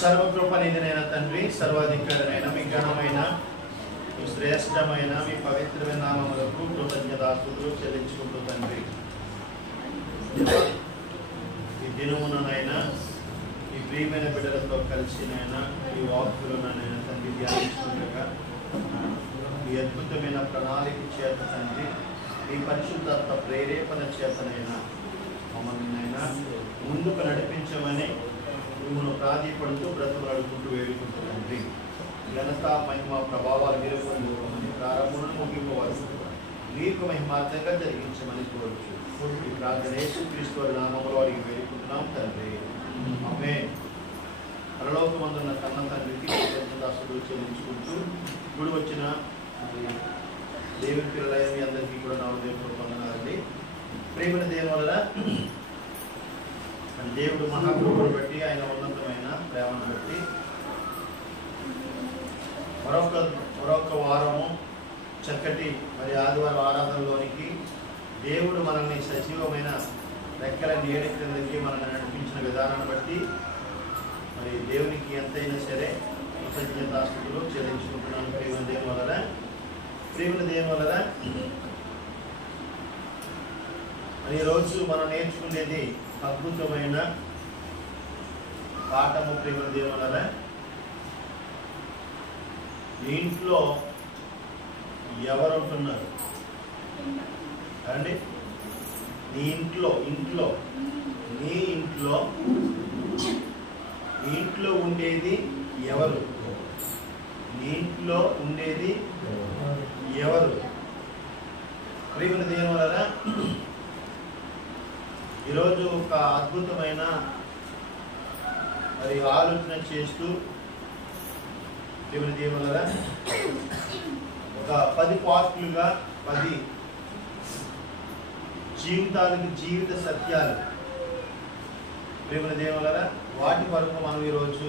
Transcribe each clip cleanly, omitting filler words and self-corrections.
సర్వకృపనిధినైన తండ్రి, సర్వాధికారైన మీ ఘనమైన మీ శ్రేష్టమైన మీ పవిత్రమైన నామములకు కృతజ్ఞతాస్తుతులు చెల్లించుకుంటూ తండ్రి, ఈ దినమునైనా ఈ ప్రియమైన బిడ్డలతో కలిసినైనా ఈ వాక్కులనైనా తండ్రి ధ్యానించుకుంటగా ఈ అద్భుతమైన ప్రణాళిక చేత తండ్రి, ఈ పరిశుద్ధాత్మ ప్రేరేపణ చేతనైనా మమ్మల్ని ముందుకు నడిపించమని మిమ్మల్ని ప్రాధీపడుతూ బ్రతుకులాడుకుంటూ వేడుకుంటూ తండ్రి, ఘనత మహిమ ప్రభావాలు మీరు పొందుకోమని ప్రారంభం ముగింపు వరకు మీకు మహిమార్థంగా జరిగించమని కోరుచు ఈ ప్రార్థన యేసుక్రీస్తు నామములో అడిగి వేడుకుంటున్నాం తండ్రి, ఆమేన్. పరలోకమందున్న కన్న తండ్రికి కృతజ్ఞతాస్తుతులు చెల్లించుకుంటూ ఇప్పుడు వచ్చిన దేవుని పిల్లలైన మీ అందరికీ కూడా నా హృదయపూర్వక వందనాలండి. ప్రేమల దేవుని వలన దేవుడు మహాకృపను బట్టి, ఆయన ఉన్నతమైన ప్రేమను బట్టి మరొక వారము చక్కటి మరి ఆదివారం ఆరాధనలోనికి దేవుడు మనల్ని సజీవమైన రెక్కల నీడ క్రిందకి మనల్ని నడిపించిన విధానాన్ని బట్టి మరి దేవునికి ఎంతైనా సరే కృతజ్ఞతాస్తుతులు చెల్లించుకుంటున్నాను. ప్రేమ దేవుని వలన మరి ఈరోజు మనం నేర్చుకునేది అద్భుతమైన పాఠము. ప్రేమ దేవుని వలన మీ ఇంట్లో ఎవరు ఉంటున్నారు అండి? నీ ఇంట్లో ఉండేది ఎవరు? నీ ఇంట్లో ఉండేది ఎవరు? ప్రేమ దేవుని వలన ఈరోజు ఒక అద్భుతమైన మరి ఆలోచన చేస్తూ దేవుని దేవుని వలన ఒక 10 పార్ట్లుగా 10 జీవిత సత్యాలు ప్రేమ దేవుని వలన వాటి వరకు మనం ఈరోజు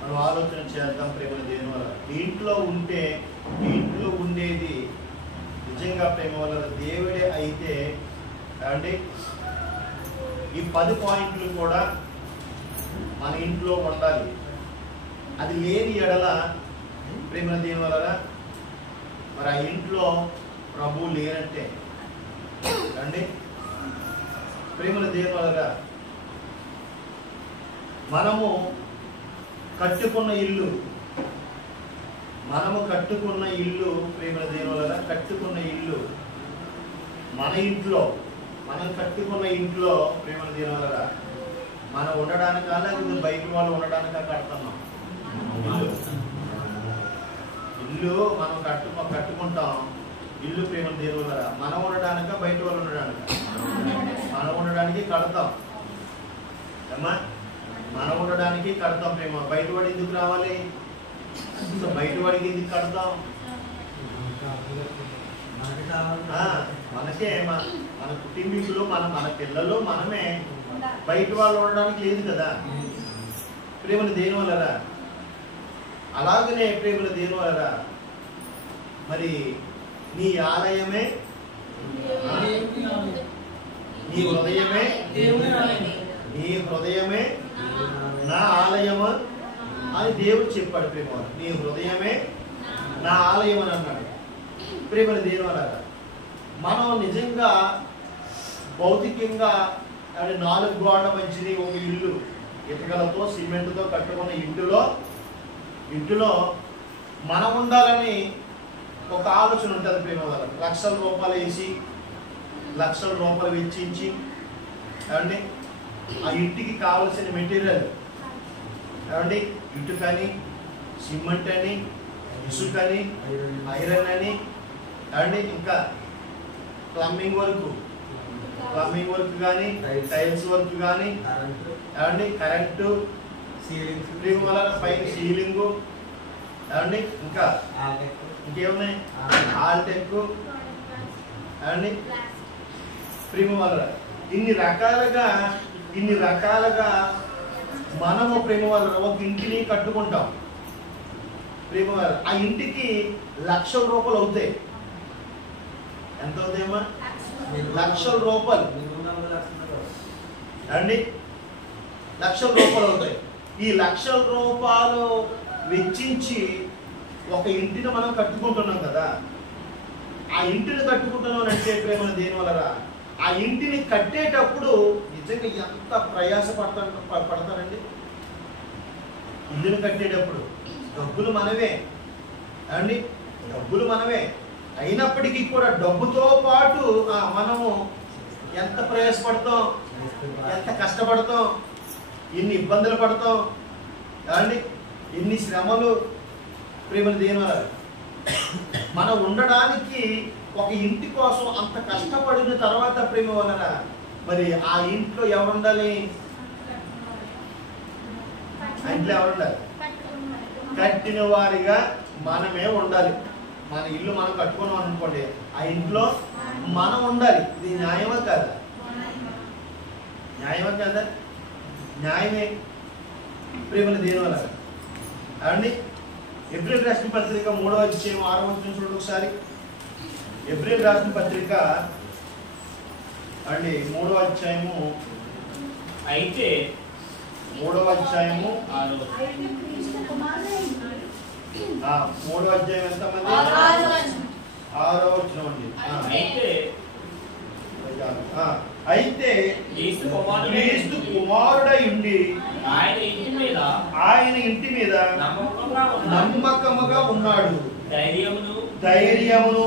మనం ఆలోచన చేద్దాం. ప్రేమ దేవుని వలన ఇంట్లో ఉండేది నిజంగా ప్రేమ వలన దేవుడే అయితే అండి, ఈ 10 పాయింట్లు కూడా మన ఇంట్లో ఉండాలి. అది లేని ఎడల ప్రేమ దేవుని వలన మరి ఆ ఇంట్లో ప్రభు లేనట్టే అండి. ప్రేమల దేవుని వలన మనము కట్టుకున్న ఇల్లు ప్రేమల దేవుని వలన కట్టుకున్న ఇల్లు మనం కట్టుకున్న ఇంట్లో ప్రేమల దేవుని వలన మనం ఉండడానికా లేకపోతే బయట వాళ్ళు ఉండడానికా కడుతున్నాం? ఇల్లు మనం కట్టుకుంటాం. ఇల్లు ప్రేమల దేవుని వలన మనం ఉండడానికా బయట వాళ్ళు ఉండడానికా? మనం ఉండడానికి కడతాం అమ్మా, మనం ఉండడానికి కడతాం. ప్రేమ బయట వాడు ఎందుకు రావాలి? బయట వాడికి ఎందుకు కడతాం? మనకే మన కుటుంబీకులు మన పిల్లలు మనమే, బయట వాళ్ళు ఉండడానికి లేదు కదా. ప్రేమల దేవుని వలన అలాగనే ప్రేమల దేవుని వలన మరి నీ ఆలయమే నీ హృదయమే నా ఆలయము అని దేవుడు చెప్పాడు. ప్రేమ నీ హృదయమే నా ఆలయం అని అన్నాడు. ప్రేమల దేవుని వలన మనం నిజంగా భౌతికంగా 4 గోడల మధ్యని ఒక ఇల్లు ఇటుకలతో సిమెంట్తో కట్టుకున్న ఇంటిలో మనం ఉండాలని ఒక ఆలోచన ఉంటుంది. ప్రేమ వలన లక్షల రూపాయలు వేసి లక్షల రూపాయలు వెచ్చించి ఏమండి ఆ ఇంటికి కావలసిన మెటీరియల్ ఏమండి ఇటుకని, సిమెంట్ అని, ఇసుకని, ఐరన్ అని ఏమండి ఇంకా ప్లంబింగ్ వర్క్ కానీ టైల్స్ వర్క్ కానీ ఏమండి కరెంటు ప్రేమ వలన పైన సీలింగు ఏమండి ఇంకా ఇంకేమున్నాయి ఆల్టెక్ ఏమండి ప్రేమ వలన ఇన్ని రకాలుగా మనము ప్రేమ వలన ఒక ఇంటిని కట్టుకుంటాం. ప్రేమ వలన ఆ ఇంటికి లక్షల రూపాయలు అవుతాయి. ఎంత అవుతాయమ్మా? లక్షల రూపాయలు అండి, లక్షల రూపాయలు అవుతాయి. ఈ లక్షల రూపాయలు వెచ్చించి ఒక ఇంటిని మనం కట్టుకుంటున్నాం కదా. ఆ ఇంటిని కట్టుకుంటున్నాం అంటే ప్రేమను దేని వలన ఆ ఇంటిని కట్టేటప్పుడు నిజంగా ఎంత ప్రయాస పడతారండి. ఇల్లుని కట్టేటప్పుడు డబ్బులు మనమే అండి, డబ్బులు మనమే అయినప్పటికీ కూడా డబ్బుతో పాటు మనము ఎంత ప్రయాసపడతాం, ఎంత కష్టపడతాం, ఎన్ని ఇబ్బందులు పడతాం అండి, ఎన్ని శ్రమలు ప్రేమను దేని వల్ల మనం ఉండడానికి ఒక ఇంటి కోసం అంత కష్టపడిన తర్వాత ప్రేమ వలన మరి ఆ ఇంట్లో ఎవరు ఉండాలి? ఆ ఇంట్లో ఎవరు ఉండాలి? కట్టిన వారిగా మనమే ఉండాలి. మన ఇల్లు మనం కట్టుకున్నాం అనుకోండి, ఆ ఇంట్లో మనం ఉండాలి. ఇది న్యాయమా కాదా? న్యాయమా కాదా? న్యాయమే ప్రేమను దేని వల్ల అండి. ఏప్రిల్ రాసిన పత్రిక 3వ అధ్యాయం 6వ వచనం చూడండి ఒకసారి. ఏప్రిల్ రాసిన పత్రిక అండి 3వ అధ్యాయము, అయితే 3వ అధ్యాయము 3వ అధ్యాయం ఎంతమంది? 6వ వచనం అండి. అయితే క్రీస్తు కుమారుడై ఉండి ఆయన ఇంటి మీద నమ్మకముగా ఉన్నాడు. ధైర్యమును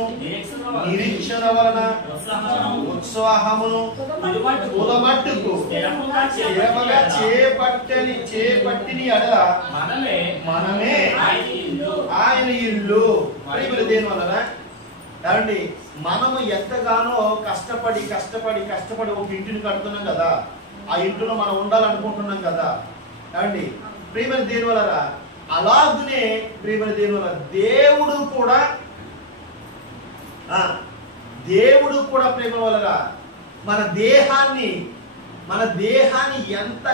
నిరీక్షణ వలన ఉత్సాహమును ఉదమట్టుకు స్థిరముగా చేపట్టిని ఎడల మనమే ఆయన ఇల్లు. దేని వలన ఏమండి? మనము ఎంతగానో కష్టపడి ఒక ఇంటిని కడుతున్నాం కదా, ఆ ఇంట్లో మనం ఉండాలనుకుంటున్నాం కదా ఏమండి. ప్రియమైన దేని వలన అలాగునే ప్రియమైన దేని వలన దేవుడు కూడా ప్రేమ వలన మన దేహాన్ని ఎంత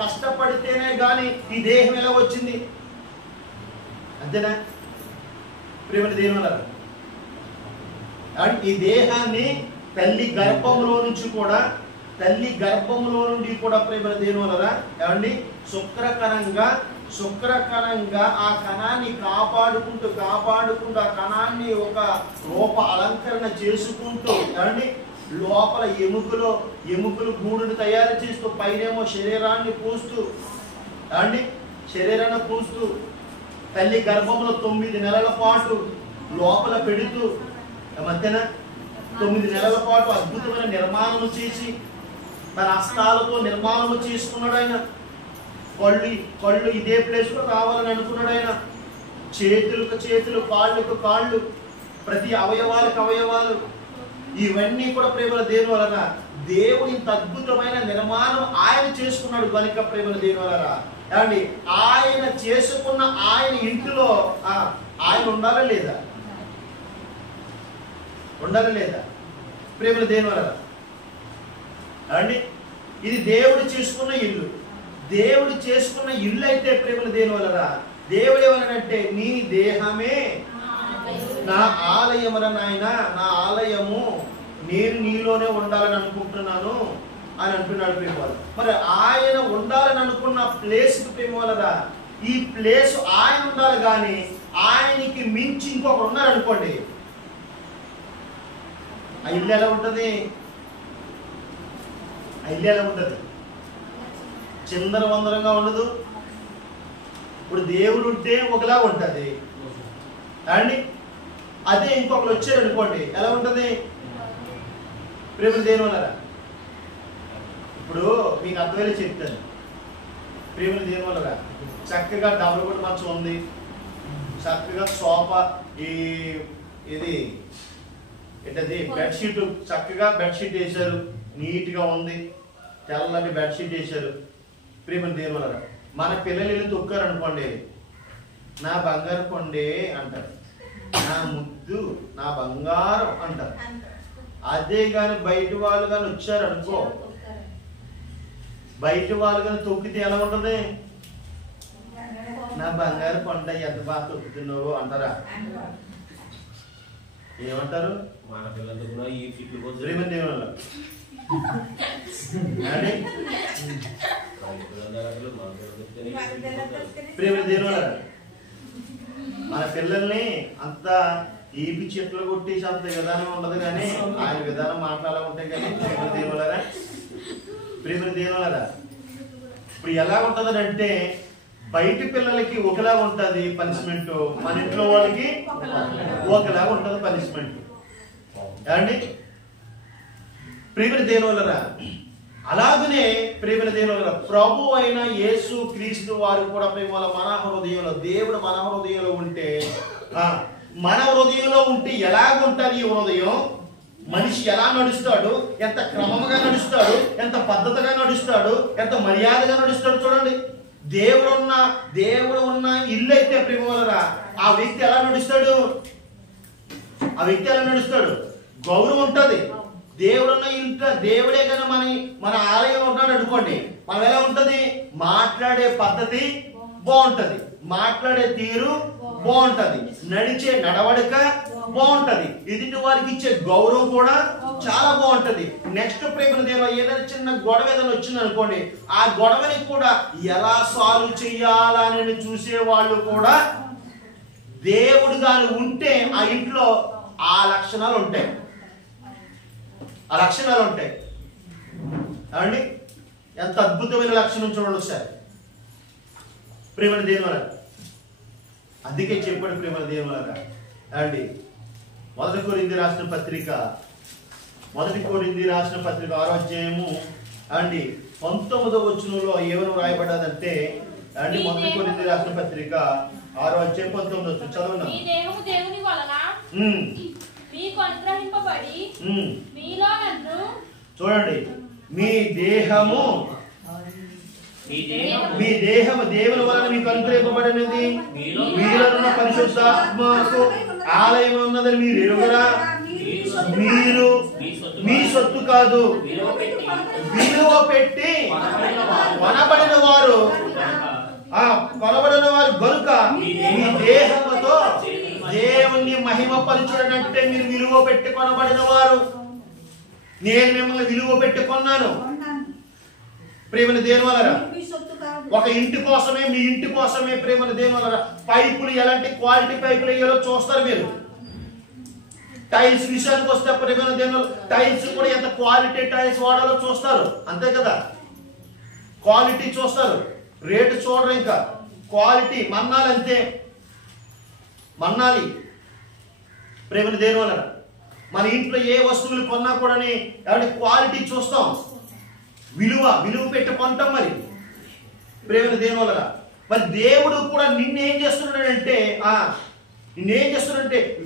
కష్టపడితేనే గాని ఈ దేహం ఎలా వచ్చింది? అంతేనా? ప్రేమ దేని వలన ఈ దేహాన్ని తల్లి గర్భంలో నుండి కూడా ప్రేమ దేని వలన ఏమండి శుక్రకణంగా ఆ కణాన్ని కాపాడుకుంటూ ఆ కణాన్ని ఒక రూప అలంకరణ చేసుకుంటూ ఏమండి లోపల ఎముకలు గూడును తయారు చేస్తూ పైనేమో శరీరాన్ని పూస్తూ తల్లి గర్భంలో 9 నెలల పాటు లోపల పెడుతూ మధ్యన 9 నెలల పాటు అద్భుతమైన నిర్మాణము చేసి తన హస్తాలతో నిర్మాణము చేసుకున్నాడు ఆయన. కళ్ళు ఇదే ప్లేస్ లో కావాలని అనుకున్నాడు ఆయన. చేతులకు చేతులు, కాళ్ళకు కాళ్ళు, ప్రతి అవయవాలు ఇవన్నీ కూడా ప్రేమల దేని వలన దేవుని ఇంత అద్భుతమైన నిర్మాణం ఆయన చేసుకున్నాడు కనుక ప్రేమల దేని వలన ఏమండి ఆయన చేసుకున్న ఆయన ఇంటిలో ఆయన ఉండాలా లేదా? ప్రేమల దేని వలన అండి ఇది దేవుడు చేసుకున్న ఇల్లు. దేవుడు చేసుకున్న ఇల్లు అయితే ప్రేమల దేని వలన దేవుడు ఏమన్నాడంటే నీ దేహమే నా ఆలయమున నాయన, నా ఆలయము, నేను నీలోనే ఉండాలని అనుకుంటున్నాను అని అంటున్నాడు ప్రేమవాళ్ళు. మరి ఆయన ఉండాలని అనుకున్న ప్లేస్ ప్రేమవాళ్ళ ఈ ప్లేస్ ఆయన ఉండాలి కానీ ఆయనకి మించి ఇంకొకరు ఉన్నారనుకోండి, ఆ ఇల్లు ఎలా ఉంటుంది? చిందరవందరంగా ఉండదు. ఇప్పుడు దేవుడు ఉంటే ఒకలా ఉంటుంది అండి, అదే ఇంకొకరు వచ్చారు అనుకోండి ఎలా ఉంటుంది? ప్రేమ దేని వల్ల ఇప్పుడు మీకు అర్థమయ్యే చెప్తాను. ప్రేమ దేని వల్ల చక్కగా డబుల్ బెడ్ మంచం ఉంది, చక్కగా సోఫా ఇది ఏంటది బెడ్షీట్, చక్కగా బెడ్షీట్ వేశారు, నీట్గా ఉంది, తెల్లని బెడ్షీట్ వేశారు. ప్రేమ దేని వల్ల మన పిల్లలు వెళ్ళి తొక్కారు అనుకోండి, నా బంగారు కొండే అంటారు, నా ముద్దు, నా బంగారం అంటారు. అదే గాని బయట వాళ్ళు కానీ వచ్చారు అనుకో, బయట వాళ్ళు కానీ తొక్కితే ఎలా ఉంటుంది? నా బంగారు కొండ ఎంత బాగా తొక్కుతున్నావు అంటారా? ఏమంటారు? మన పిల్లలతో కూడా ఈ ఫిట్లు ప్రేమ దేవుని వలన మన పిల్లల్ని అంత ఏపి చెట్లు కొట్టేసి అంత విధానం ఉండదు, కానీ ఆయన విధానం మాట్లాడాలి ఉంటాయి. కానీ ప్రేమ దేవుని వలన ఇప్పుడు ఎలా ఉంటదంటే బయట పిల్లలకి ఒకలా ఉంటది పనిష్మెంట్, మన ఇంట్లో వాళ్ళకి ఒకలా ఉంటది పనిష్మెంట్. ఏమండి ప్రేమ దేవుని వలన అలాగనే ప్రేమ దేవుని వలన ప్రభు అయిన యేసు క్రీస్తు వారు కూడా ప్రేమ వల్ల మన హృదయంలో, దేవుడు మన హృదయంలో ఉంటే, మన హృదయంలో ఉంటే ఎలాగుంటది ఈ హృదయం, మనిషి ఎలా నడుస్తాడు, ఎంత క్రమంగా నడుస్తాడు, ఎంత పద్ధతిగా నడుస్తాడు, ఎంత మర్యాదగా నడుస్తాడు. చూడండి, దేవుడు ఉన్న ఇల్లు అయితే ప్రేమ వలన ఆ వ్యక్తి ఎలా నడుస్తాడు, గౌరవం ఉంటది. దేవుడున్న ఇంట దేవుడే కానీ మన ఆలయం ఉన్నాడు అనుకోండి, మనం ఎలా ఉంటది, మాట్లాడే పద్ధతి బాగుంటది, మాట్లాడే తీరు బాగుంటది, నడిచే నడవడిక బాగుంటది, ఎదుటి వారికి ఇచ్చే గౌరవం కూడా చాలా బాగుంటది. నెక్స్ట్ ప్రేమ దేవుడు ఏదైనా చిన్న గొడవ ఏదైనా వచ్చింది అనుకోండి, ఆ గొడవని కూడా ఎలా సాల్వ్ చేయాలని చూసే వాళ్ళు కూడా దేవుడు గాని ఉంటే ఆ ఇంట్లో ఆ లక్షణాలు ఉంటాయి. అండి ఎంత అద్భుతమైన లక్షణం చూడండి ఒకసారి ప్రేమ దేవుని. అందుకే చెప్పాడు ప్రేమ దేవుని అండి. మొదటి కొరింథీ రాసిన పత్రిక 6వ అధ్యాయము అండి 19వ వచనంలో ఏమని రాయబడ్డదంటే అండి, మొదటి కొరింథీ రాసిన పత్రిక 6వ అధ్యాయం 19వ వచనం చదవండి. మీ దేహము దేవుని వలన మీకు అనుగ్రహింపబడి మీలో నన్ను చూడండి, మీ దేహము దేవుని వలన మీకు అనుగ్రహింపబడినది, మీలో ఉన్న పరిశుద్ధాత్మకు ఆలయం ఉన్నదని మీరు ఎరుగరా? మీరు మీ సొత్తు కాదు, విలువ పెట్టి కొనబడిన వారు గనుక మీ దేహముతో దేవుణ్ణి మహిమ పరచుడనంటే మీరు విలువ పెట్టి కొనబడిన వారు. నేను మిమ్మల్ని విలువ పెట్టి కొన్నాను ప్రేమన దేవుని వలన. ఒక ఇంటి కోసమే, మీ ఇంటి కోసమే ప్రేమన దేవుని వలన పైపులు ఎలాంటి క్వాలిటీ పైపులు వేయాలో చూస్తారు మీరు. టైల్స్ విషయానికి వస్తే ప్రేమన దేవుని టైల్స్ కూడా ఎంత క్వాలిటీ టైల్స్ వాడాలో చూస్తారు, అంతే కదా. క్వాలిటీ చూస్తారు, రేటు చూడరు, ఇంకా క్వాలిటీ మన్నాలి, అంతే మన్నాలి ప్రేమన దేవుని వలన. మన ఇంట్లో ఏ వస్తువులు కొన్నా కూడా క్వాలిటీ చూస్తాం, విలువ పెట్టి కొంటాం. మరి ప్రేమను దేవుని వలన మరి దేవుడు కూడా నిన్నేం చేస్తున్నాడంటే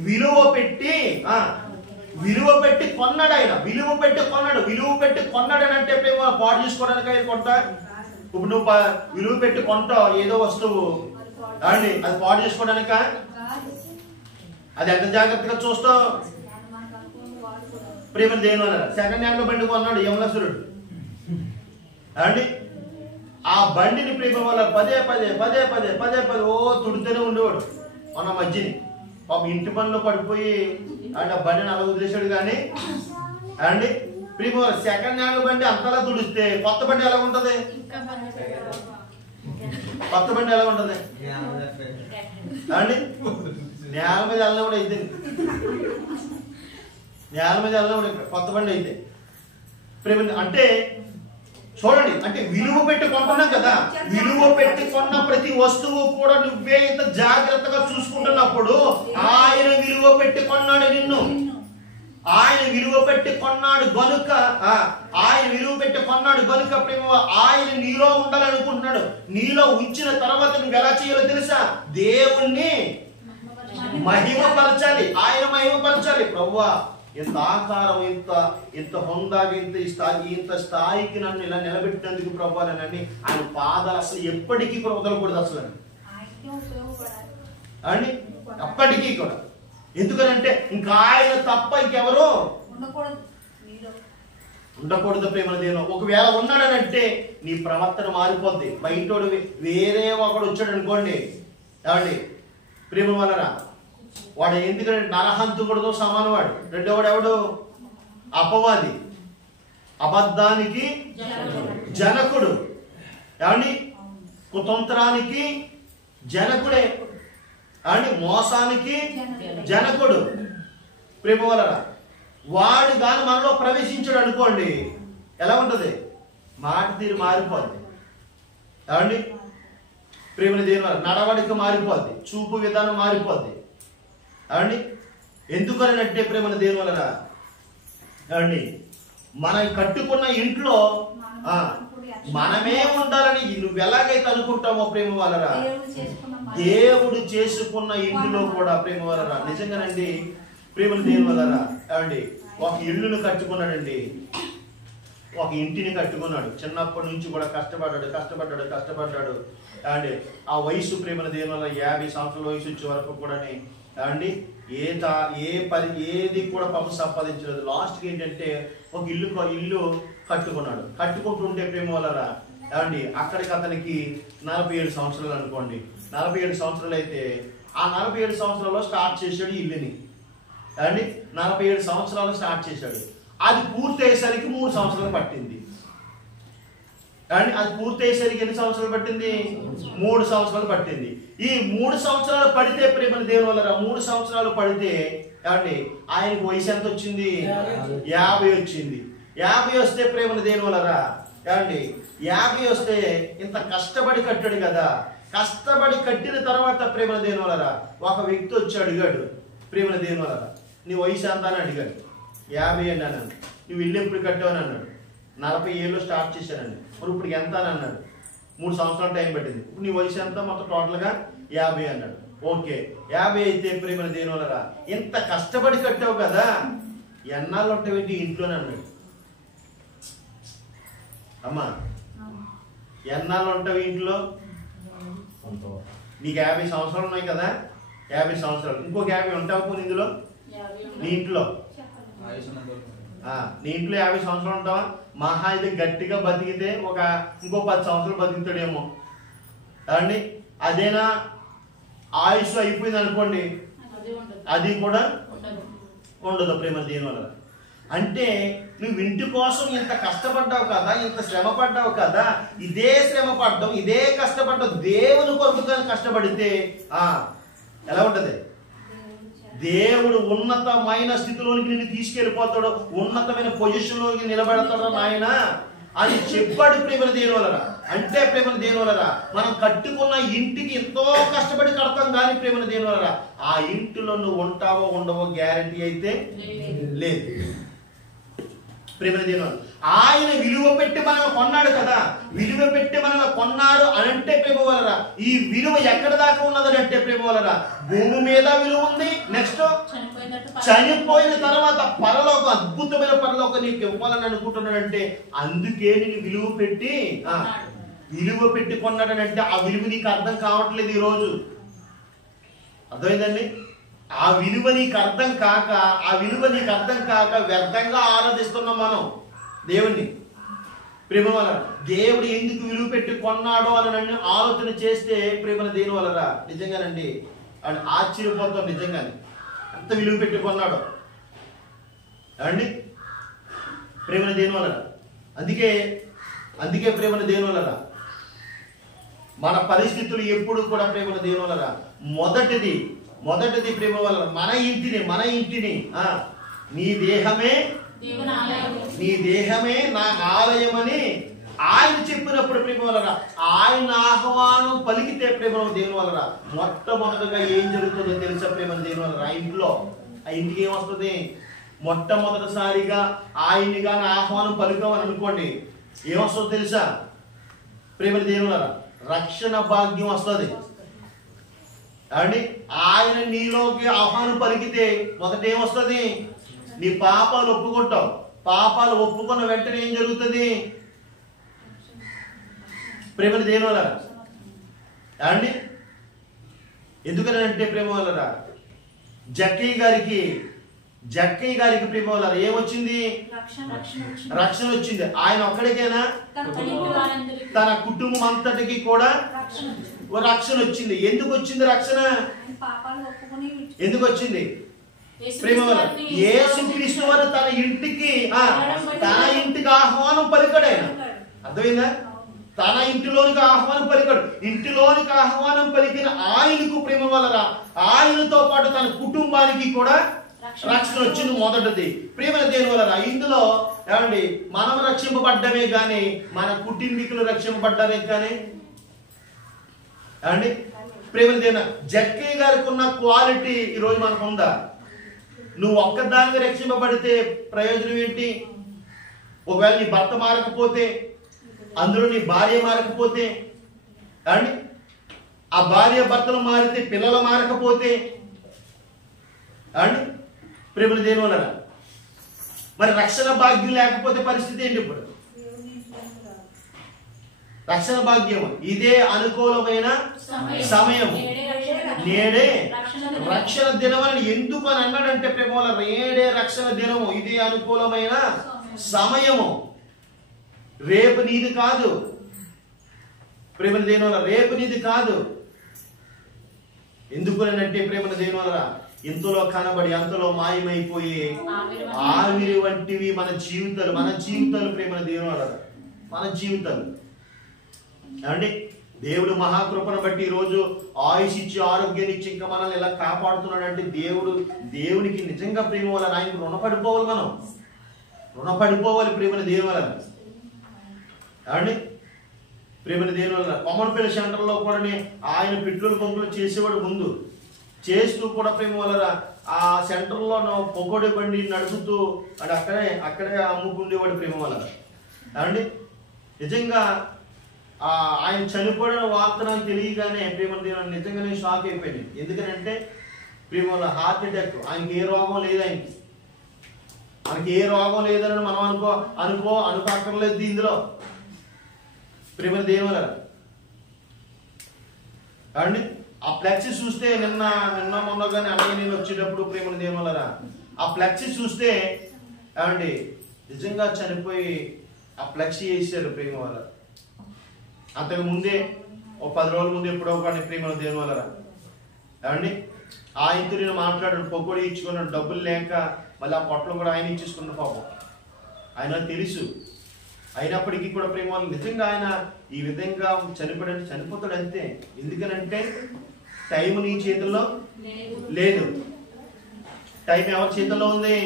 విలువ పెట్టి కొన్నాడు. ఆయన విలువ పెట్టి కొన్నాడు అని అంటే ప్రేమ పాడు చేసుకోవడానికి ఆయన కొంటా. ఇప్పుడు నువ్వు విలువ పెట్టి కొంటావు ఏదో వస్తువు అండి, అది పాడు చేసుకోవడానిక? అది ఎంత జాగ్రత్తగా చూస్తావు ప్రేమ దేవుని వలన. సెకండ్ హ్యాండ్ లో బండి కొన్నాడు యమనసురుడు అండి, ఆ బండిని ప్రేమ వల్ల పదే ఓ తుడితేనే ఉండేవాడు. మన మధ్యని పాప ఇంటి పనిలో పడిపోయి అంటే ఆ బండిని అలా వదిలేశాడు. కానీ అండి ప్రేమ సెకండ్ హ్యాండ్ బండి అంతలా తుడిస్తే కొత్త బండి ఎలా ఉంటది అండి? నేల మీద వెళ్ళినప్పుడు అయితే కొత్త బండి అయితే ప్రేమ అంటే చూడండి, అంటే విలువ పెట్టి కొంటున్నాం కదా. విలువ పెట్టి కొన్న ప్రతి వస్తువు కూడా నువ్వే ఇంత జాగ్రత్తగా చూసుకుంటున్నప్పుడు ఆయన విలువ పెట్టి కొన్నాడు నిన్ను. ఆయన విలువ పెట్టి కొన్నాడు గనుక ప్రేమ ఆయన నీలో ఉండాలనుకుంటున్నాడు. నీలో ఉంచిన తర్వాత నువ్వు ఎలా చేయాలో తెలుసా? దేవుణ్ణి మహిమపరచాలి, ఆయన మహిమపరచాలి. ప్రభువా ఇంత ఆకారం, ఇంత హొందాగా, ఇంత స్థాయికి నన్ను ఇలా నిలబెట్టినందుకు ప్రభు అని ఆయన పాదాలు అసలు ఎప్పటికీ కూడా వదలకూడదు అసలు అండి, ఎప్పటికీ కూడా. ఎందుకనంటే ఇంకా ఆయన తప్ప ఇంకెవరు ఉండకూడదు ప్రేమ దేవుడు. ఒకవేళ ఉన్నాడనంటే నీ ప్రవర్తన మారిపోద్ది. బయటోడు వేరే ఒకడు వచ్చాడు అనుకోండి ఏమండి ప్రేమ వలన, వాడు ఎందుకంటే నరహంతకుడితో సమానం. వాడు రెండోవాడు ఎవడు? అపవాది, అబద్ధానికి జనకుడు ఏమండి కుతంత్రానికి జనకుడే, ఏమండి మోసానికి జనకుడు. ప్రేమ వలన వాడు గాని మనలో ప్రవేశించాడు అనుకోండి, ఎలా ఉంటది? మాట తీరు మారిపోద్ది. ఏమండి ప్రేమని దేని వల్ల నడవడిక మారిపోద్ది, చూపు విధానం మారిపోద్ది. ఏమండి ఎందుకని అంటే ప్రేమని దేని వలన ఏమండి మనం కట్టుకున్న ఇంట్లో మనమే ఉండాలని నువ్వు ఎలాగైతే అనుకుంటావో ప్రేమ వలన దేవుడు చేసుకున్న ఇంటిలో కూడా ప్రేమ వలన నిజంగానండి ప్రేమని దేని వలన ఏమండి ఒక ఇల్లును కట్టుకున్నాడండి, ఒక ఇంటిని కట్టుకున్నాడు. చిన్నప్పటి నుంచి కూడా కష్టపడ్డాడు అండి. ఆ వయసు ప్రేమల దేని వల్ల 50 సంవత్సరాల వయసు వచ్చే వరకు కూడా అండి ఏది కూడా పాపం సంపాదించలేదు. లాస్ట్కి ఏంటంటే ఒక ఇల్లు కట్టుకున్నాడు. కట్టుకుంటుంటే ప్రేమ వల్ల అండి అక్కడికి అతనికి 47 సంవత్సరాలు అనుకోండి. 47 సంవత్సరాలు అయితే ఆ 47 సంవత్సరాల్లో స్టార్ట్ చేశాడు ఇల్లుని అండి. 47 సంవత్సరాలు స్టార్ట్ చేశాడు. అది పూర్తి అయ్యేసరికి 3 సంవత్సరాలు పట్టింది అండి. అది పూర్తి అయ్యేసరికి ఎన్ని సంవత్సరాలు పట్టింది? 3 సంవత్సరాలు పట్టింది. ఈ 3 సంవత్సరాలు పడితే ప్రేమల దేవుని వల్ల 3 సంవత్సరాలు పడితే అండి ఆయనకు వయసు ఎంత వచ్చింది? 50 వచ్చింది. 50 వస్తే ప్రేమల దేవుని వల్ల అండి 50 వస్తే ఇంత కష్టపడి కట్టాడు కదా. కష్టపడి కట్టిన తర్వాత ప్రేమల దేవుని వల్ల ఒక వ్యక్తి వచ్చి అడిగాడు, ప్రేమల దేవుని వల్ల నీ వయసు ఎంత అని అడిగాడు. 50 అండి అన్నాను. నువ్వు ఇల్లు ఎప్పుడు కట్టావని అన్నాడు. 40 ఏళ్ళు స్టార్ట్ చేశానండి. మరి ఇప్పుడు ఎంత అని అన్నాడు. 3 సంవత్సరాలు టైం పట్టింది. ఇప్పుడు నీ వయసు ఎంత? మొత్తం టోటల్గా 50 అన్నాడు. ఓకే 50 అయితే ప్రేమల దేని వల్ల ఇంత కష్టపడి కట్టావు కదా, ఎన్నాళ్ళు ఉంటావేంటి ఇంట్లోనే అన్నాడు. అమ్మా ఎన్నాళ్ళు ఉంటావు ఇంట్లో? నీకు 50 సంవత్సరాలు ఉన్నాయి కదా, 50 సంవత్సరాలు ఇంకొక 50 ఉంటావు పోనీ ఇందులో నీ ఇంట్లో. నీ ఇంట్లో 50 సంవత్సరాలు ఉంటావా? మహా ఇది గట్టిగా బతికితే ఇంకో 10 సంవత్సరాలు బతుకుతాడేమో అండి. అదేనా ఆయుష్ అయిపోయింది అనుకోండి, అది కూడా ఉండదు ప్రేమ దేని వల్ల. అంటే నువ్వు ఇంటి కోసం ఇంత కష్టపడ్డావు కదా, ఇంత శ్రమ పడ్డావు కదా, ఇదే శ్రమ పడ్డావు, ఇదే కష్టపడ్డావు దేవుని కొరకు కష్టపడితే ఎలా ఉంటది? దేవుడు ఉన్నతమైన స్థితిలోనికి నిన్ను తీసుకెళ్ళిపోతాడు, ఉన్నతమైన పొజిషన్ లోకి నిలబెడతాడు నాయన అని చెప్పాడు ప్రేమల దేని వలన. అంటే ప్రేమల దేని వలన మనం కట్టుకున్న ఇంటికి ఎంతో కష్టపడి కడతాం కానీ ప్రేమల దేని వలన ఆ ఇంటిలో నువ్వు ఉంటావో ఉండవో గ్యారంటీ అయితే లేదు. ప్రేమల దేని వలన ఆయన విలువ పెట్టి మనల్ని కొన్నాడు కదా, విలువ పెట్టి మనల్ని కొన్నాడు అని అంటే ప్రేమ వలన ఈ విలువ ఎక్కడ దాకా ఉన్నదని అంటే ప్రేమ వలన భూమి మీద విలువ ఉంది. నెక్స్ట్ చనిపోయిన తర్వాత పరలోకం, అద్భుతమైన పరలోకం నీకు ఇవ్వాలని అనుకుంటున్నాడంటే అందుకే నేను విలువ పెట్టి కొన్నాడనంటే ఆ విలువ నీకు అర్థం కావట్లేదు ఈరోజు. అర్థమైందండి? ఆ విలువ నీకు అర్థం కాక వ్యర్థంగా ఆరాధిస్తున్నాం మనం దేవుణ్ణి. ప్రేమ వల్ల దేవుడు ఎందుకు విలువ పెట్టి కొన్నాడో అని ఆలోచన చేస్తే ప్రేమల దేని వల్ల నిజంగానండి అని ఆశ్చర్యపోతాం. నిజంగానే ఎంత విలువ పెట్టి కొన్నాడో అండి ప్రేమల దేని వల్ల. అందుకే ప్రేమల దేని వల్ల మన పరిస్థితులు ఎప్పుడు కూడా ప్రేమల దేని వల్ల మొదటిది ప్రేమ వల్ల మన ఇంటిని నీ దేహమే నా ఆలయమని ఆయన చెప్పినప్పుడు ప్రేమ వలన ఆయన ఆహ్వానం పలికితే ప్రేమ దేవుని వలన మొట్టమొదటిగా ఏం జరుగుతుందో తెలుసా ప్రేమ దేవుని వలన ఆ ఇంటికి ఏమొస్తుంది? మొట్టమొదటిసారిగా ఆయన్ని కానీ ఆహ్వానం పలికామని అనుకోండి, ఏమొస్తుందో తెలుసా ప్రేమ దేవుని వలన? రక్షణ భాగ్యం వస్తుంది అండి. ఆయన నీలోకి ఆహ్వానం పలికితే మొదట ఏమొస్తుంది? నీ పాపాలు ఒప్పుకుంటావు. పాపాలు ఒప్పుకున్న వెంటనే ఏం జరుగుతుంది? ప్రేమ దేని వల్ల అండి? ఎందుకని అంటే ప్రేమ వల్ల జక్కయ్య గారికి ప్రేమ వల్ల ఏమొచ్చింది? రక్షణ వచ్చింది. ఆయన ఒక్కడికేనా? తన కుటుంబం అంతటికి కూడా రక్షణ వచ్చింది. ఎందుకు వచ్చింది రక్షణ? ఎందుకు వచ్చింది? ప్రేమ వల్ల యేసుక్రీస్తు వారు తన ఇంటికి ఆహ్వానం పలికాడు ఆయన. అర్థమైందా? తన ఇంటిలోనికి ఆహ్వానం పలికాడు. ఇంటిలోనికి ఆహ్వానం పలికిన ఆయనకు ప్రేమ వలన ఆయనతో పాటు తన కుటుంబానికి కూడా రక్షణ వచ్చింది. మొదటిది ప్రేమ దేని వలన. ఇందులో ఏమండి మనం రక్షింపబడ్డమే కానీ మన కుటుంబీకులు రక్షింపబడ్డమే కానీ ఏమండి ప్రేమ దేన. జక్కయ్య గారికి ఉన్న క్వాలిటీ ఈరోజు మనకు ఉందా? నువ్వు ఒక్కదానిగా రక్షింపబడితే ప్రయోజనం ఏంటి? ఒకవేళ నీ భర్త మారకపోతే, అందులో నీ భార్య మారకపోతే, అండి ఆ భార్య భర్తలు మారితే, పిల్లలు మారకపోతే, అండి ప్రేమ దేని వలన. మరి రక్షణ భాగ్యం లేకపోతే పరిస్థితి ఏంటి? ఇప్పుడు రక్షణ భాగ్యం ఇదే అనుకూలమైన సమయం, నేడే రక్షణ దినం అని ఎందుకు అని అన్నాడంటే ప్రేమ వల్ల నేడే రక్షణ దినము, ఇదే అనుకూలమైన సమయము. రేపు నీది కాదు ప్రేమ దేని వల్ల, రేపు నీది కాదు. ఎందుకు అంటే ప్రేమ దేని వల్ల ఇంతలో కనబడి అంతలో మాయమైపోయి ఆవిరి వంటివి మన జీవితాలు ప్రేమ దేని వల్ల మన జీవితాలు. ఏమండి దేవుడు మహాకృపను బట్టి ఈరోజు ఆయుష్ ఇచ్చి ఆరోగ్యాన్ని ఇచ్చి ఇంకా మనల్ని ఇలా కాపాడుతున్నాడు అంటే దేవునికి నిజంగా ప్రేమ వల్ల ఆయనకు రుణపడిపోవాలి. మనం రుణపడిపోవాలి ప్రేమని దేని వల్ల. ఏమండి ప్రేమని దేని వల్ల. కొమ్మనపల్లి సెంటర్లో కూడా ఆయన పెట్రోల్ పంపులు చేసేవాడు. ముందు చేస్తూ కూడా ప్రేమ వల్ల ఆ సెంటర్లో పొగోడి బండి నడుపుతూ అక్కడే అమ్ముకుండేవాడు ప్రేమ వల్ల. ఏమండి నిజంగా ఆయన చనిపోయిన వార్త నాకు తెలియగానే ప్రేమ దేవుడు నిజంగానే షాక్ అయిపోయింది. ఎందుకంటే ప్రేమ వల్ల హార్ట్ అటాక్. ఆయనకి ఏ రోగం లేదు. మనకి ఏ రోగం లేదని మనం అనుకోక్కర్లేదు ఇందులో ప్రేమ దేవుని వల్ల. అండి ఆ ఫ్లెక్సీ చూస్తే నిన్న మొన్నగానే అన్నయ్య నేను వచ్చేటప్పుడు ప్రేమ దేవుని వల్ల ఆ ఫ్లెక్సీ చూస్తే ఏమండి నిజంగా చనిపోయి ఆ ఫ్లెక్సీ వేసారు ప్రేమ వల్ల. అంతకు ముందే ఒక 10 రోజుల ముందు ఎప్పుడో కానీ ప్రేమ దేవుని వల్ల ఏమండి ఆయనతో నేను మాట్లాడాడు. పొగోడి ఇచ్చుకున్నాడు, డబ్బులు లేక మళ్ళీ ఆ పొట్టలు కూడా ఆయన ఇచ్చేసుకున్నాడు. పాపం ఆయన తెలుసు. అయినప్పటికీ కూడా ప్రేమ వల్ల నిజంగా ఆయన ఈ విధంగా చనిపోతాడు అంతే. ఎందుకనంటే టైం నీ చేతుల్లో లేదు. టైం ఎవరి చేతుల్లో ఉంది?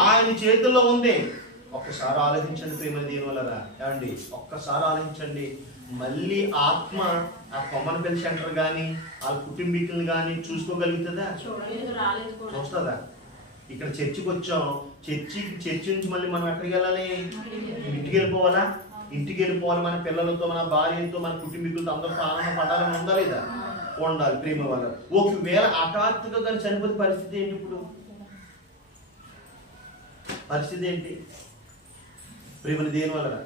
ఆయన చేతుల్లో ఉంది. ఒక్కసారి ఆలోచించండి ప్రేమ దేని వల్ల. ఏమండి ఒక్కసారి ఆలోచించండి. మళ్ళీ ఆత్మ ఆ కొమ్మనపల్లి సెంటర్ కానీ వాళ్ళ కుటుంబీకులను కానీ చూసుకోగలుగుతుందా? చూస్తుందా? ఇక్కడ చర్చికి వచ్చాం. చర్చి నుంచి మళ్ళీ మనం ఎక్కడికి వెళ్ళాలి? ఇంటికి వెళ్ళిపోవాలా? ఇంటికి వెళ్ళిపోవాలి. మన పిల్లలతో, మన భార్యతో, మన కుటుంబీకులతో అందరితో ఆనందం పడాలని ఉందా లేదా? ఉండాలి ప్రేమ వల్ల. ఒకవేళ హఠాత్తుగా కానీ చనిపోతే పరిస్థితి ఏంటి? ఇప్పుడు పరిస్థితి ఏంటి ప్రేమని దేని వల్ల?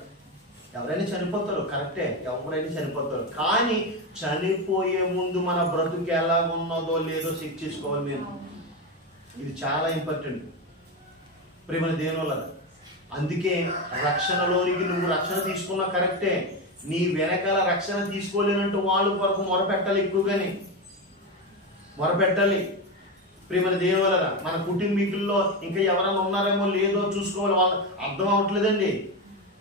ఎవరైనా చనిపోతారు, కరెక్టే, ఎవరైనా చనిపోతారు. కానీ చనిపోయే ముందు మన బ్రతుకు ఎలా ఉన్నదో లేదో చెక్ చేసుకోవాలి మీరు. ఇది చాలా ఇంపార్టెంట్ ప్రేమని దేని వల్ల. అందుకే రక్షణలోనికి నువ్వు రక్షణ తీసుకున్నా కరెక్టే. నీ వెనకాల రక్షణ తీసుకోలేనంటూ వాళ్ళు కొరకు మొరపెట్టాలి. ఎక్కువగానే మొరపెట్టాలి ప్రేమని దేని వల్ల. మన కుటుంబీకుల్లో ఇంకా ఎవరైనా ఉన్నారేమో లేదో చూసుకోవాలి. వాళ్ళు అర్థం అవట్లేదండి.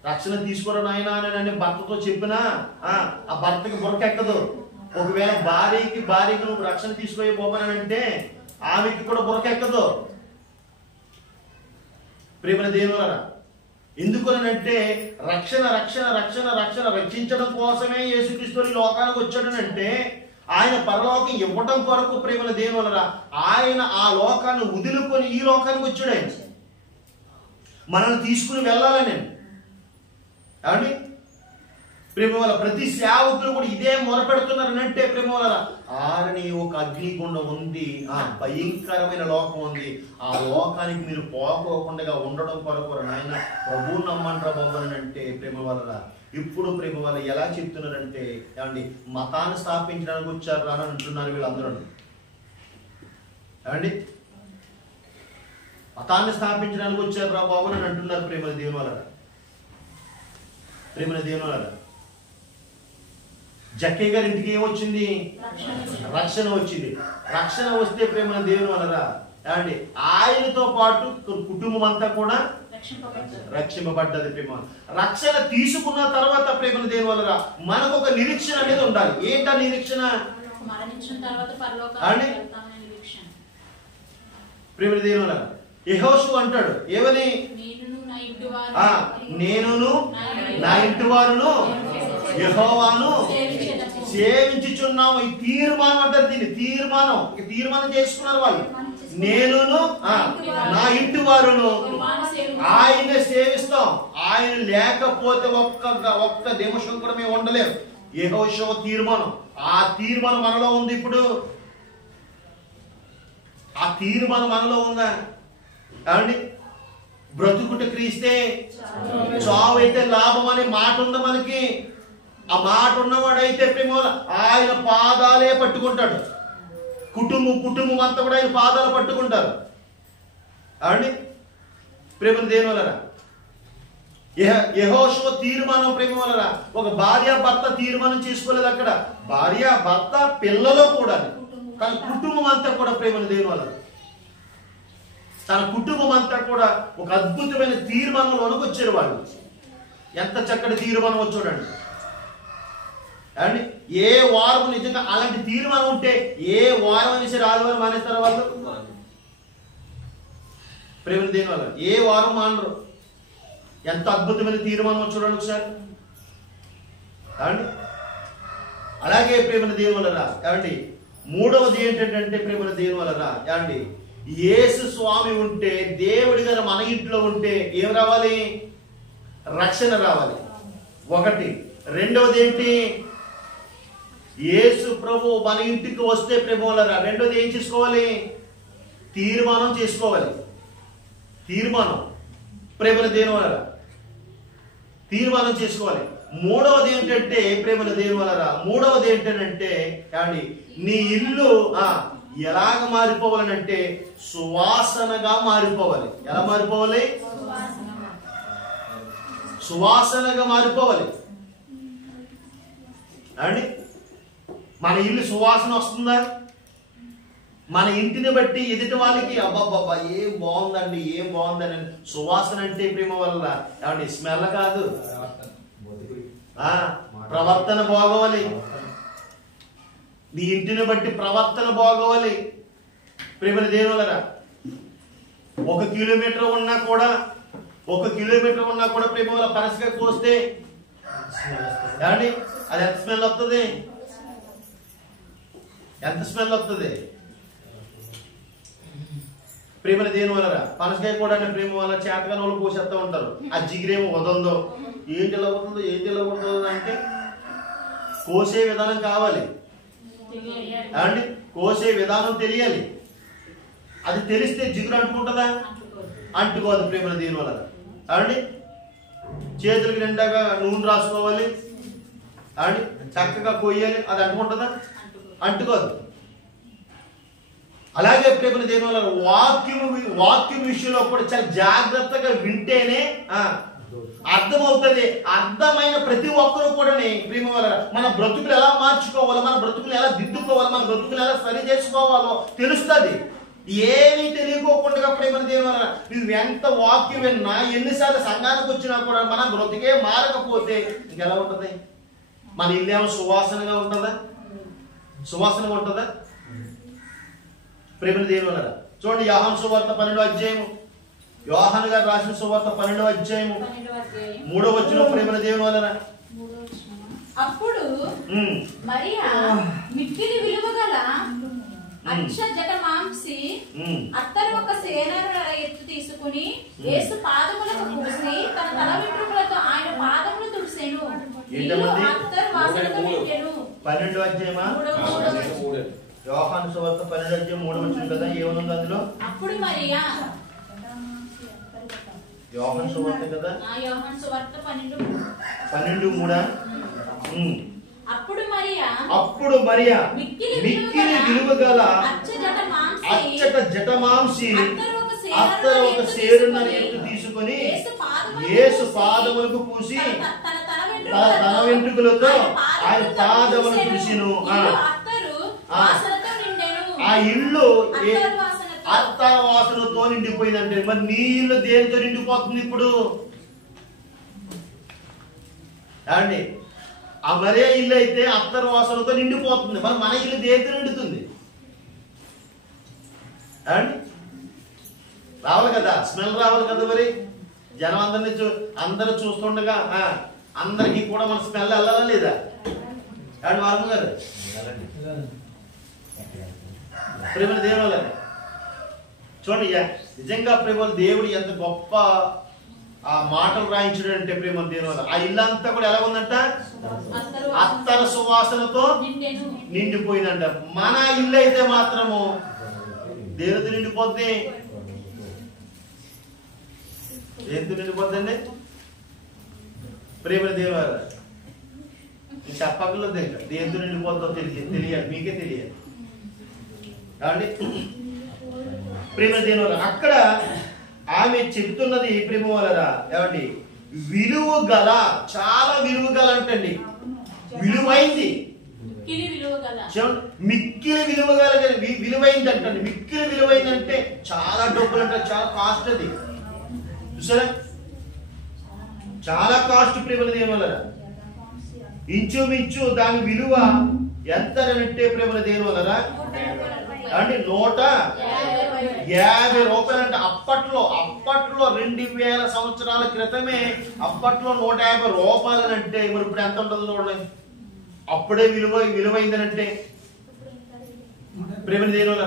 రక్షణ తీసుకోరా నాయన అని భర్తతో చెప్పినా ఆ భర్తకి బుర్రకెక్కదు. ఒకవేళ భార్యకి నువ్వు రక్షణ తీసుకోబోమనంటే ఆమెకి కూడా బుర్రకెక్కదు ప్రేమని దేని వల్ల. ఎందుకనంటే రక్షణ రక్షణ రక్షణ రక్షణ రక్షించడం కోసమే యేసుక్రీస్తు ఈ లోకానికి వచ్చాడనంటే ఆయన పరలోకం ఇవ్వడం కొరకు ప్రేమల దేని వల్ల ఆయన ఆ లోకాన్ని వదులుకొని ఈ లోకానికి వచ్చాడు. ఆయన మనల్ని తీసుకుని వెళ్ళాలని. ఏమండి ప్రేమ వల్ల ప్రతి సేవకులు కూడా ఇదే మొరపెడుతున్నారనంటే ప్రేమ వల్ల ఆరని ఒక అగ్నిగుండం ఉంది, ఆ భయంకరమైన లోకం ఉంది. ఆ లోకానికి మీరు పోకోకుండా ఉండడం కొరకు నాయన ప్రభువు నమ్మంటారా బాబు అని అంటే ప్రేమ వల్ల. ఇప్పుడు ప్రేమ వల్ల ఎలా చెప్తున్నారంటే ఏమండి మతాన్ని స్థాపించడానికి వచ్చారు అని అంటున్నారు వీళ్ళందరూ. ఏమండి మతాన్ని స్థాపించడానికి వచ్చారు రా బాబు అని అంటున్నారు ప్రేమ దేవుని వల్ల. ప్రేమ దేవుని వల్ల జక్కయ్య గారి ఇంటికి ఏమొచ్చింది? రక్షణ వచ్చింది. రక్షణ వస్తే ప్రేమ దేవుని వల్ల ఏమండి ఆయనతో పాటు కుటుంబం అంతా కూడా రక్షింపబడ్డది ప్రేమ. రక్షణ తీసుకున్న తర్వాత ప్రేమను దేని వల్ల మనకు ఒక నిరీక్షణ అనేది ఉండాలి. ఏంటా నిరీక్షణ? మరణించిన తర్వాత పరలోకానికి వెళ్తామనే నిరీక్షణ. ప్రేమ దేని వల్ల యెహోషువ అంటాడు ఏమని? నేనును నా ఇంటి వారును యెహోవాను సేవించుచున్నాము. ఈ తీర్మానం అంటారు దీన్ని. తీర్మానం చేసుకున్నారు వాళ్ళు. నేనును నా ఇంటి వారును ఆయన సేవిస్తాం. ఆయన లేకపోతే ఒక్క నిమిషం కూడా మేము ఉండలేము. యెహోషువ తీర్మానం. ఆ తీర్మానం మనలో ఉంది. ఇప్పుడు ఆ తీర్మానం మనలో ఉందా? ఏమండి? బ్రతుకుట క్రీస్తే చావు అయితే లాభం అనే మాట ఉందా మనకి? ఆ మాట ఉన్నవాడైతే ప్రేమ ఆయన పాదాలే పట్టుకుంటాడు. కుటుంబం అంతా కూడా ఆయన పాదాలు పట్టుకుంటారు. ఏమండి? ప్రేమ దేని వలన? యెహోషువ తీర్మానం ప్రేమ వలన. ఒక భార్య భర్త తీర్మానం చేసుకోలేదు. అక్కడ భార్య భర్త పిల్లలు కూడా తన కుటుంబం అంతా కూడా ప్రేమను దేని వలన తన కుటుంబం అంతా కూడా ఒక అద్భుతమైన తీర్మానంలోనికి వచ్చారు వాళ్ళు. ఎంత చక్కటి తీర్మానం వచ్చాడండి. అండి ఏ వారం నిజంగా అలాంటి తీర్మానం ఉంటే ఏ వారం అని సరే ఆదివారం మానేస్తారా వాళ్ళు? ప్రేమ దేని వల్ల ఏ వారం మానరు. ఎంత అద్భుతమైన తీర్మానం చూడండి ఒకసారి. అండి అలాగే ప్రేమ దేని వల్ల ఏమండి? మూడవది ఏంటంటే ప్రేమ దేని వల్ల ఏమండి? యేసు స్వామి ఉంటే, దేవుడి గారు మన ఇంట్లో ఉంటే ఏం రావాలి? రక్షణ రావాలి. ఒకటి. రెండవది ఏంటి? యేసు ప్రభు మన ఇంటికి వస్తే ప్రేమలరా రెండోది ఏం చేసుకోవాలి? తీర్మానం చేసుకోవాలి. తీర్మానం ప్రేమల దేని వలన తీర్మానం చేసుకోవాలి. మూడవది ఏంటంటే ప్రేమల దేని వలన మూడవది ఏంటంటే ఏమండి? నీ ఇల్లు ఎలాగ మారిపోవాలనంటే సువాసనగా మారిపోవాలి. ఎలా మారిపోవాలి? సువాసనగా మారిపోవాలి. అండి మన ఇల్లు సువాసన వస్తుందా? మన ఇంటిని బట్టి ఎదుటి వాళ్ళకి అబ్బాబ్బా ఏం బాగుందండి, ఏం బాగుందని. సువాసన అంటే ప్రేమ వల్ల ఏమండి? స్మెల్ కాదు, ప్రవర్తన బాగోవాలి. నీ ఇంటిని బట్టి ప్రవర్తన బాగోవాలి. ప్రేమలు దేని వలన 1 కిలోమీటర్ ఉన్నా కూడా ప్రేమ వల్ల పరసగా కోస్తే ఏమండి అది ఎంత స్మెల్ వస్తుంది? ఎంత స్మెల్ వస్తుంది? ప్రేమలు దేని వలన పనసకాయ కూడా ప్రేమ వల్ల చేతగా వాళ్ళు కోసేస్తూ ఉంటారు. ఆ జిగిరేమో వదందో ఏంటి ఎలా ఉంటుందో అంటే కోసే విధానం కావాలి. అండి కోసే విధానం తెలియాలి. అది తెలిస్తే జిగురు అంటుకుంటుందా? అంటుకోదు. ప్రేమల దేని వలన అండి చేతులకి నిండాగా నూనె రాసుకోవాలి. అండి చక్కగా కొయ్యాలి. అది అంటుకుంటుందా? అంటుకోదు. అలాగే ప్రేమల దేని వలన వాక్యం విషయంలో కూడా చాలా జాగ్రత్తగా వింటేనే అర్థమవుతుంది. అర్థమైన ప్రతి ఒక్కరూ కూడా ప్రేమ వల్ల మన బ్రతుకులు ఎలా మార్చుకోవాలో, మన బ్రతుకులు ఎలా దిద్దుకోవాలో, మన బ్రతుకులు ఎలా సరి చేసుకోవాలో తెలుస్తుంది. ఏమీ తెలియకోకుండా ప్రేమ దేని వల్ల నువ్వు ఎంత వాక్యం విన్నా, ఎన్నిసార్లు సంఘానికి వచ్చినా కూడా మన బ్రతుకే మారకపోతే ఇంకెలా ఉంటుంది? మన ఇల్లేమో సువాసనగా ఉంటుందా? సువాసనగా ఉంటుందా? ప్రేమ దేని వల్ల చూడండి. యోహాను సువార్త 12వ అధ్యాయము, యోహాను గారు రాసిన సువార్త 12వ అధ్యాయము 3వ వచనం. ప్రేమల దేవుని వలన అప్పుడు మరియా మిక్కిలి విలువగల అక్ష జట మాంసి అత్తరు ఒక సేనర ఎత్తు తీసుకుని యేసు పాదములకు పూసి తన తల వెంట్రుకలతో ఆయన పాదములు తుడిసెను. అత్తరు వాసనతో నిండెను. 12వ అధ్యాయమా? యోహాను సువార్త 12వ అధ్యాయం 3వ వచనం కదా. ఏమనుంది అందులో? అప్పుడు మరియా యోహాను సువార్త కదా. యోహాను సువార్త 12:3. అప్పుడు మరియా మిక్కిలి విలువగల అచ్చట జటమాంసి అత్తరు ఒక సేరున్నర ఎత్తు తీసుకొని యేసు పాదములకు పూసి తన వెంట్రుకలతో ఆయన పాదములు చూసిను. ఆ ఇల్లు అత్తర వాసనతో నిండిపోయిందంటే మరి నీ ఇల్లు దేనితో నిండిపోతుంది ఇప్పుడు? అండి ఆ మరే ఇల్లు అయితే అత్తర వాసనతో నిండిపోతుంది. మరి మన ఇల్లు దేనితో నిండుతుంది అండి? రావాలి కదా, స్మెల్ రావాలి కదా. మరి జనం అందరూ చూస్తుండగా అందరికీ కూడా మన స్మెల్ వెళ్ళాలా లేదా? అండి వారం గారు ప్రేమ దేవులని చూడండి. నిజంగా ప్రేమ దేవుడు ఎంత గొప్ప ఆ మాటలు రాయించడం అంటే ప్రేమ దేవుడు. ఆ ఇల్లు అంతా కూడా ఎలా ఉందంట? అత్తర సువాసనతో నిండిపోయిందంట. మన ఇల్లు అయితే మాత్రము దేనితో నిండిపోద్ది? దేనితో నిండిపోద్దండి? ప్రేమ దేవుడు చెప్పగలదు. ఇంకా దేనితో నిండిపోద్దో తెలియాలి, మీకే తెలియాలి కాబట్టి ప్రేమ దేవుడు. అక్కడ ఆమె చెబుతున్నది ప్రేమ వలరా ఏమండి? విలువ గల, చాలా విలువ గల అంటండి. విలువైంది, మిక్కిలి విలువైంది అంటండి. మిక్కిలి విలువైంది అంటే చాలా డబ్బులు అంటే చాలా కాస్ట్. అది చూసారా, చాలా కాస్ట్ ప్రేమ దేవుల. ఇంచుమించు దాని విలువ ఎంత అంటే ప్రేమ దేవులరా అంటే 150 రూపాయలు అంటే అప్పట్లో 2000 సంవత్సరాల క్రితమే అప్పట్లో 150 రూపాయలు అంటే మరి ఇప్పుడు ఎంత ఉంటుందో చూడండి. అప్పుడే విలువైందనంటే ప్రేమ దేవుల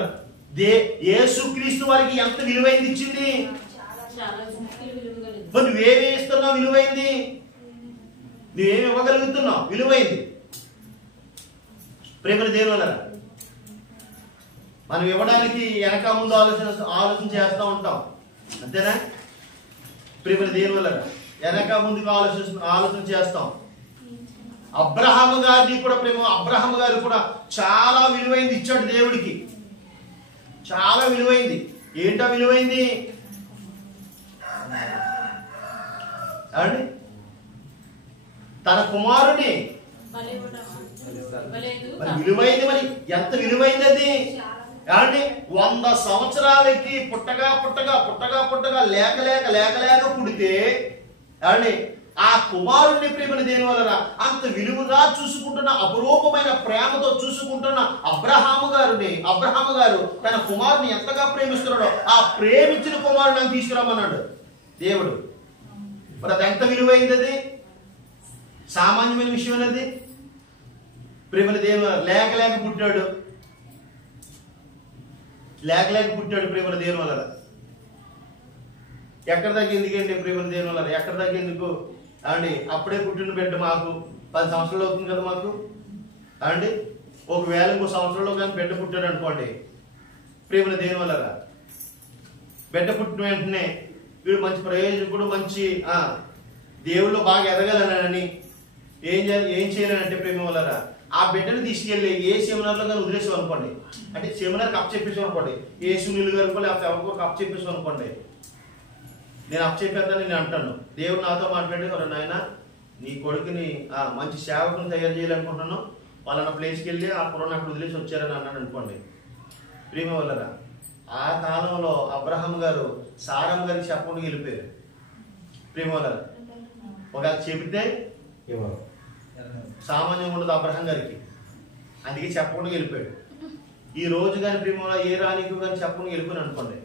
యేసుక్రీస్తు వారికి ఎంత విలువైంది ఇచ్చింది. నువ్వేమి ఇస్తున్నావు? విలువైంది. నువ్వేమి ఇవ్వగలుగుతున్నావు? విలువైంది. ప్రేమ దేవుల మనం ఇవ్వడానికి వెనక ముందు ఆలోచన చేస్తూ ఉంటాం, అంతేనా? ప్రేమ దేవుల వెనక ముందుకు ఆలోచన చేస్తాం. అబ్రహాము గారిని కూడా ప్రేమ అబ్రహాము గారు కూడా చాలా విలువైంది ఇచ్చాడు దేవుడికి. చాలా విలువైంది. ఏంటో విలువైంది అండి? తన కుమారుని విలువైంది. మరి ఎంత విలువైంది అది అండి? 100 సంవత్సరాలకి పుట్టగా లేక పుడితే అండి ఆ కుమారుణ్ణి ప్రేమని దేని వలన అంత విలువగా చూసుకుంటున్న, అపురూపమైన ప్రేమతో చూసుకుంటున్న అబ్రహాము గారు తన కుమారుని ఎంతగా ప్రేమిస్తున్నాడో ఆ ప్రేమించిన కుమారుని నాకు తీసుకురామన్నాడు దేవుడు. మరి అది ఎంత విలువైంది? అది సామాన్యమైన విషయం అనేది ప్రేమని దేవుడు. లేక పుట్టాడు ప్రేమల దేవుని వల్ల. ఎక్కడ దాకా ఎందుకండి ప్రేమల దేవుని వల్ల? ఎక్కడ దాకా ఎందుకు అండి? అప్పుడే పుట్టిన బిడ్డ మాకు 10 సంవత్సరాలు అవుతుంది కదా మాకు అండి. ఒకవేళ ఇంకో సంవత్సరంలో కానీ బిడ్డ పుట్టాడు అనుకోండి, ప్రేమల దేవుని వల్ల బిడ్డ పుట్టిన వెంటనే వీడు మంచి ప్రయోజకుడు, మంచి దేవుళ్ళు బాగా ఎదగలనని ఏం చేయాలంటే ప్రేమ వల్ల ఆ బిడ్డను తీసుకెళ్ళి ఏ సెమినార్లో కానీ వదిలేసాం అనుకోండి, అంటే సెమినార్కి అప్ చెప్పేసాం అనుకోండి, ఏ సునీల్ గారు లేకపోతే ఎవరికి అప్ చెప్పేసాం అనుకోండి. నేను అప్ చెప్పేద్దాను, నేను అంటాను, దేవుడు నాతో మాట్లాడి నాయన నీ కొడుకుని మంచి సేవకుని తయారు చేయాలనుకుంటున్నాను, వాళ్ళన్న ప్లేస్కి వెళ్ళి ఆ కుర్రను అక్కడ వదిలేసి వచ్చారని అన్నాడు అనుకోండి. ప్రేమ వల్లరా ఆ కాలంలో అబ్రహాం గారు సారమ్మ గారికి చెప్పకుండా వెళ్ళిపోయారు. ప్రేమ వల్ల ఒకవేళ చెబితే సామాన్యంగా ఉండదు అబ్రహాం గారికి, అందుకే చెప్పకుండా వెళ్ళిపోయాడు. ఈ రోజు కానీ ప్రేమ ఏ రానికి కానీ చెప్పకుండా వెళ్ళిపోయాను అనుకోండి,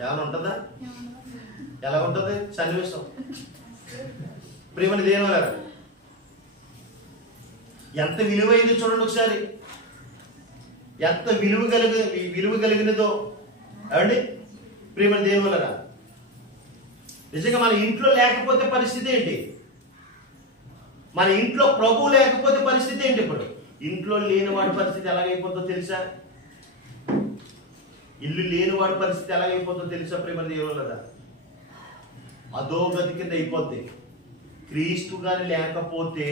ఏమైనా ఉంటుందా? ఎలా ఉంటుంది సన్నివేశం? ప్రేమని దేనివల్ల ఎంత విలువైంది చూడండి ఒకసారి, ఎంత విలువ కలిగినదో అండి ప్రేమని దేనివల్ల. నిజంగా మన ఇంట్లో లేకపోతే పరిస్థితి ఏంటి? మన ఇంట్లో ప్రభు లేకపోతే పరిస్థితి ఏంటి? ఇప్పుడు ఇంట్లో లేని వాడి పరిస్థితి ఎలాగైపోతుందో తెలుసా? ఇల్లు లేని వాడి పరిస్థితి ఎలాగైపోతుందో తెలుసా? ప్రేమని దేవుళ్ళ అదో గతి కింద అయిపోద్ది. క్రీస్తు గాని లేకపోతే,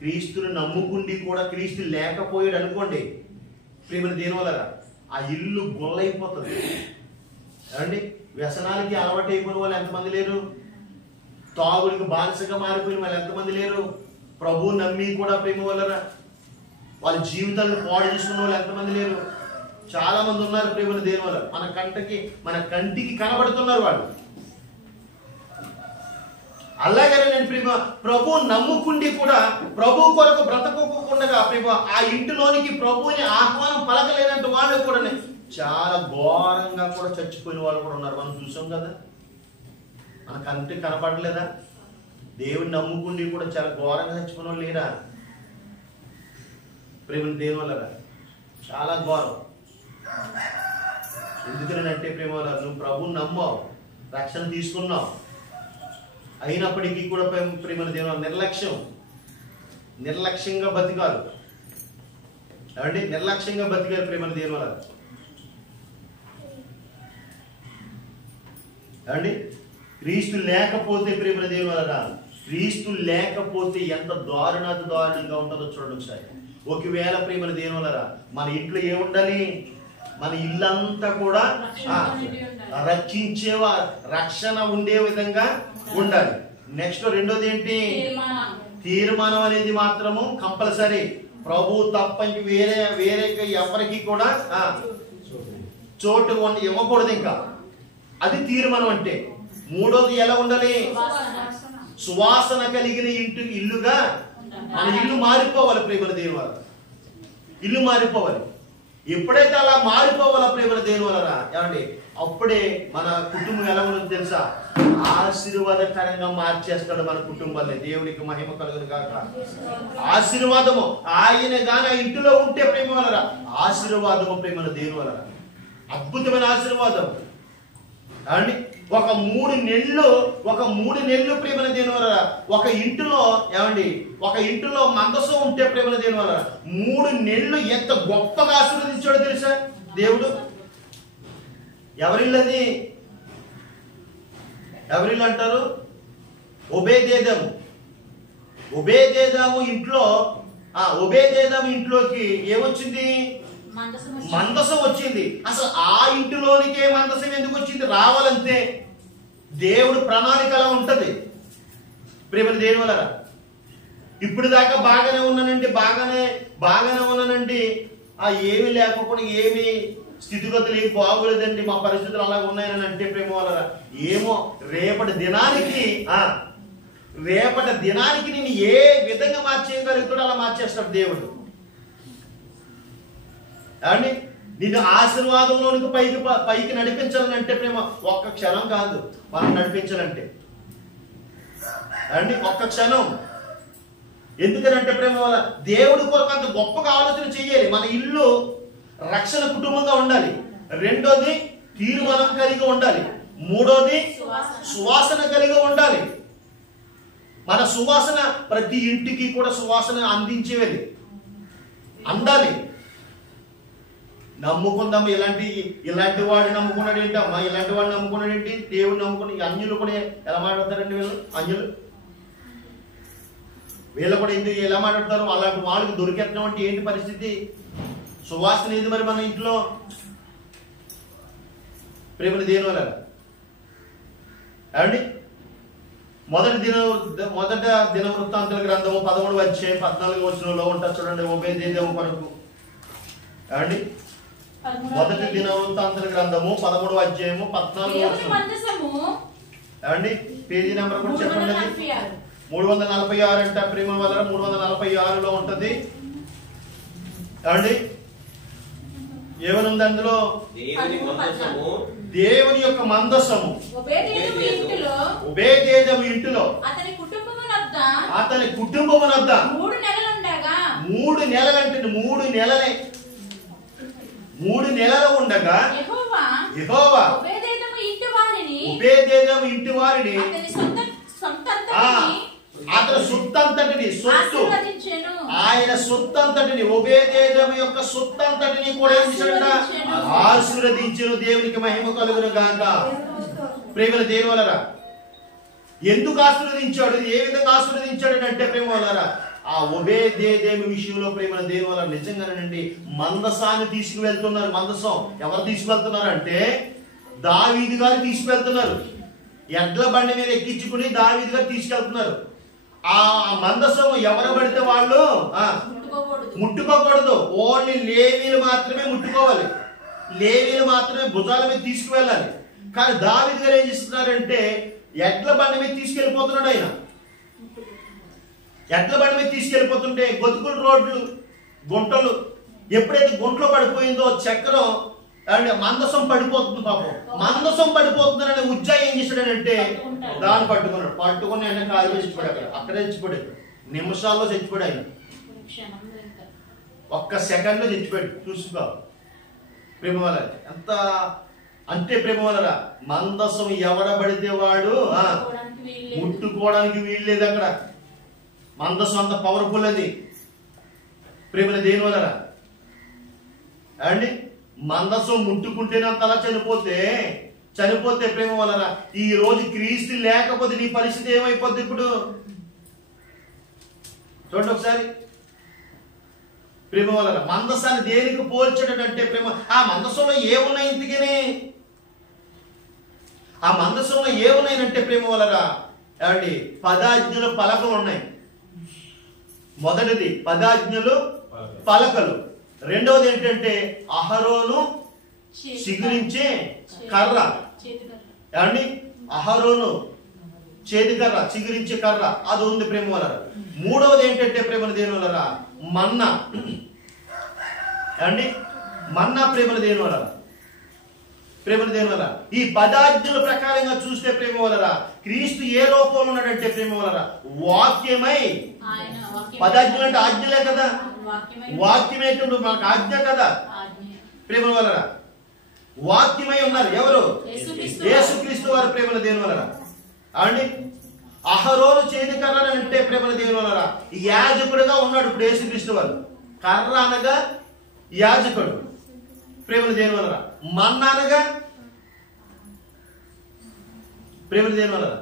క్రీస్తుని నమ్ముకుండి కూడా క్రీస్తు లేకపోయాడు అనుకోండి, ప్రేమని దేనివల్ల ఆ ఇల్లు గొల్లైపోతుంది అండి. వ్యసనాలకి అలవాటు అయిపోయిన వాళ్ళు ఎంతమంది లేరు? తాగుడికి బానిసగా మారిపోయిన వాళ్ళు ఎంతమంది లేరు? ప్రభు నమ్మి కూడా ప్రేమ వల్ల వాళ్ళ జీవితాలను పాడు చేసుకున్న వాళ్ళు ఎంతమంది లేరు? చాలా మంది ఉన్నారు ప్రేమల దేవుని వల్ల, మన కంటికి కనబడుతున్నారు వాళ్ళు. అలాగనే నేను ప్రేమ ప్రభు నమ్ముకుండి కూడా ప్రభు కొరకు బ్రతకకుండా ప్రేమ ఆ ఇంటిలోనికి ప్రభుని ఆహ్వానం పలకలేనట్టు వాళ్ళు కూడా చాలా ఘోరంగా కూడా చచ్చిపోయిన వాళ్ళు కూడా ఉన్నారు. మనం చూసాం కదా, మన కంటికి కనపడలేదా? దేవుని నమ్ముకుండి కూడా చాలా ఘోరంగా చచ్చిపోయిన వాళ్ళు లేరా? ప్రేమ దేవుని వల్ల చాలా ఘోరం. ఎందుకనంటే ప్రేమ వల్ల నువ్వు ప్రభుని నమ్మావు, రక్షణ తీసుకున్నావు, అయినప్పటికీ కూడా ప్రేమ దేవుని నిర్లక్ష్యంగా బతికారు. ఏమండి? నిర్లక్ష్యంగా బతికారు ప్రేమ దేవుని వల్ల. ఏమండి? క్రీస్తు లేకపోతే ప్రేమ దేవుని వల్ల, క్రీస్తు లేకపోతే ఎంత దారుణంగా ఉంటుందో చూడండి ఒకసారి. ఒకవేళ ప్రేమ దేవుని వల్ల మన ఇంట్లో ఏముండాలి? మన ఇల్లంతా కూడా రక్షించేవా, రక్షణ ఉండే విధంగా ఉండాలి. నెక్స్ట్ రెండోది ఏంటి? తీర్మానం అనేది మాత్రము కంపల్సరీ. ప్రభు తప్ప వేరే ఎవరికి కూడా చోటు ఇవ్వకూడదు ఇంకా. అది తీర్మానం అంటే. మూడోది ఎలా ఉండాలి? సువాసన కలిగిన ఇల్లుగా మన ఇల్లు మారిపోవాలి ప్రేమల దేవుని వల్ల. ఇల్లు మారిపోవాలి. ఎప్పుడైతే అలా మారిపోవాలా ప్రేమల దేవుని వల్ల ఏమండి, అప్పుడే మన కుటుంబం ఎలా ఉండదు తెలుసా? ఆశీర్వాదకరంగా మార్చేస్తాడు మన కుటుంబాన్ని. దేవునికి మహిమ కలుగును గాక. ఆశీర్వాదము ఆయన గాని ఆ ఇంటిలో ఉంటే ప్రేమ వల్ల ఆశీర్వాదము ప్రేమల దేవుని వల్ల అద్భుతమైన ఆశీర్వాదం. అండి ఒక మూడు నెలలు ప్రేమల దేవుని వల్ల ఒక ఇంటిలో ఏమండి, ఒక ఇంటిలో మందసం ఉంటే ప్రేమల దేవుని వల్ల 3 నెలలు ఎంత గొప్పగా ఆశీర్వదించాడో తెలుసా దేవుడు. ఎవరిల్లది? ఎవరిల్లు అంటారు? ఒబేదేదము. ఒబేదేదము ఇంట్లోకి ఏమొచ్చింది? మందసం వచ్చింది. అసలు ఆ ఇంటిలోనికే మందసం ఎందుకు వచ్చింది? రావాలంతే. దేవుడు ప్రణాళిక అలా ఉంటది ప్రేమల దేవుని వల్ల. ఇప్పుడు దాకా బాగానే ఉన్నానండి, ఏమి లేకపోతే ఏమి స్థితిగతులు ఏమి బాగోలేదండి, మా పరిస్థితులు అలాగ ఉన్నాయని అంటే ప్రేమ వల్ల ఏమో రేపటి దినానికి నేను ఏ విధంగా మార్చేయగలుగుతాడో అలా మార్చేస్తాడు దేవుడు. అండి నిన్ను ఆశీర్వాదంలోనికి పైకి నడిపించాలని అంటే ప్రేమ ఒక్క క్షణం కాదు మనం నడిపించాలంటే. అండి ఒక్క క్షణం. ఎందుకనంటే ప్రేమ వల్ల దేవుడి కొరకు అంత గొప్పగా ఆలోచన చెయ్యాలి. మన ఇల్లు రక్షణ కుటుంబంగా ఉండాలి. రెండోది తీర్మానం కలిగి ఉండాలి. మూడోది సువాసన కలిగి ఉండాలి. మన సువాసన ప్రతి ఇంటికి కూడా సువాసన అందించేది అందాలి. నమ్ముకుందాం, ఇలాంటి వాడు నమ్ముకున్నాడు ఏంటి అమ్మా, ఇలాంటి వాడు నమ్ముకున్నాడు ఏంటి, దేవుడు నమ్ముకుని అన్యులు కూడా ఎలా మాట్లాడతారండి వీళ్ళు? అన్యులు వీళ్ళు కూడా ఎందుకు ఎలా మాట్లాడతారు? అలాంటి వాళ్ళకి దొరికెత్తడం అంటే ఏంటి పరిస్థితి? సువాసన ఏది మరి మన ఇంట్లో ప్రేమల దేవుని వల్ల. ఏమండి మొదటి దినవృత్తాంతాల గ్రంథము 13:14 ఉంటుంది చూడండి. ఒబేదేదము కొరకు. ఏమండి మొదటి దినవృత్తాంతాల గ్రంథము 13:14. ఏమండి పేజీ నెంబర్ కూడా చెప్పండి. 346 అంట ప్రేమ వల్ల. 346లో ఉంటది. ఏమండి ఏమనుంది అందులో? దేవుని యొక్క మందసము ఒబేదేదము ఇంటిలో అతని కుటుంబమునొద్ద 3 నెలలంటే 3 నెలలు ఉండగా యెహోవా ఒబేదేదము ఇంటి వారిని అతని సొత్తంతటిని ఆయన సొత్తంతటిని ఒబేదేదము యొక్క సొత్తంతటిని కూడా ఆశీర్వదించెను. దేవునికి మహిమ కలుగును గాక. ప్రేమల దేవుని వల్ల ఎందుకు ఆశీర్వదించాడు? ఏ విధంగా ఆశీర్వదించాడు అంటే ప్రేమ వల్ల ఆ ఒబేదేదము విషయంలో ప్రేమల దేవుని వల్ల నిజంగానండి మందసాన్ని తీసుకువెళ్తున్నారు. మందసం ఎవరు తీసుకువెళ్తున్నారు అంటే దావీదు గారు తీసుకువెళ్తున్నారు. ఎడ్ల బండి మీద ఎక్కించుకుని దావీదు గారు తీసుకెళ్తున్నారు. ఆ మందసం ఎవరు పడితే వాళ్ళు ముట్టుకోకూడదు. ఓన్లీ లేవీలు మాత్రమే ముట్టుకోవాలి. లేవీలు మాత్రమే భుజాల మీద తీసుకువెళ్ళాలి. కానీ దావీదు గారు ఏం చేస్తున్నారంటే ఎడ్ల బండి మీద తీసుకెళ్ళిపోతున్నాడు. ఆయన ఎడ్ల బండి మీద తీసుకెళ్ళిపోతుంటే గొతుకుల రోడ్లు, గుంటలు, ఎప్పుడైతే గుంటలో పడిపోయిందో చక్రం అంటే మందసం పడిపోతుంది. పాపం మందసం పడిపోతుందని ఉజ్జాయి ఏం చేశాడంటే దాన్ని పట్టుకుని ఆయన కాలు చచ్చిపోయాడు. అక్కడే చచ్చిపోయాడు. నిమిషాల్లో చచ్చిపోయాడు. ఆయన ఒక్క సెకండ్ లో చచ్చిపోయాడు. చూసుకో ప్రేమ వల్ల ఎంత అంటే ప్రేమ వల్ల మందసం ఎవడబడితే వాడు ముట్టుకోవడానికి వీల్లేదు. అక్కడ మందసం అంత పవర్ఫుల్ అది ప్రేమ. దేని వల్ల అండి మందసం ముట్టుకుంటేనే అంత అలా చనిపోతే ప్రేమ వలన ఈ రోజు క్రీస్తు లేకపోతే నీ పరిస్థితి ఏమైపోద్ది? ఇప్పుడు చూడండి ఒకసారి. ప్రేమ వలన మందసాన్ని దేనికి పోల్చాడంటే ప్రేమ ఆ మందసంలో ఏమున్నాయి? ఇంతకనే ఆ మందసంలో ఏమున్నాయంటే ప్రేమ వలన ఏమండి 10 ఆజ్ఞల పలకలు ఉన్నాయి. మొదటిది 10 ఆజ్ఞలు పలకలు. రెండవది ఏంటంటే అహరోను చిగురించే కర్ర. ఏమండి అహరోను చేతి కర్ర, చిగురించే కర్ర అది ఉంది ప్రేమ వలన. మూడవది ఏంటంటే ప్రేమను దేని వలన మన్నా. ఏమండి మన్నా ప్రేమను దేని వలన ఈ 10 ఆజ్ఞల ప్రకారంగా చూస్తే ప్రేమ వలన క్రీస్తు ఏ లోకంలో ఉన్నాడంటే ప్రేమ వలన వాక్యమై. 10 ఆజ్ఞలు అంటే ఆజ్ఞలే కదా, వాక్యమే మనకు ఆజ్ఞ కదా ప్రేమ వలన. వాక్యమై ఉన్నారు ఎవరు? యేసుక్రీస్తు వారు ప్రేమల దేవుని వలన. అండి అహరోను చేతి కర్ర అంటే ప్రేమల దేవుని వలన యాజకుడుగా ఉన్నాడు. ఇప్పుడు యేసుక్రీస్తు వారు కర్ర అనగా యాజకుడు ప్రేమల దేవుని వలన. మన్న అనగా ప్రేమల దేవుని వలన.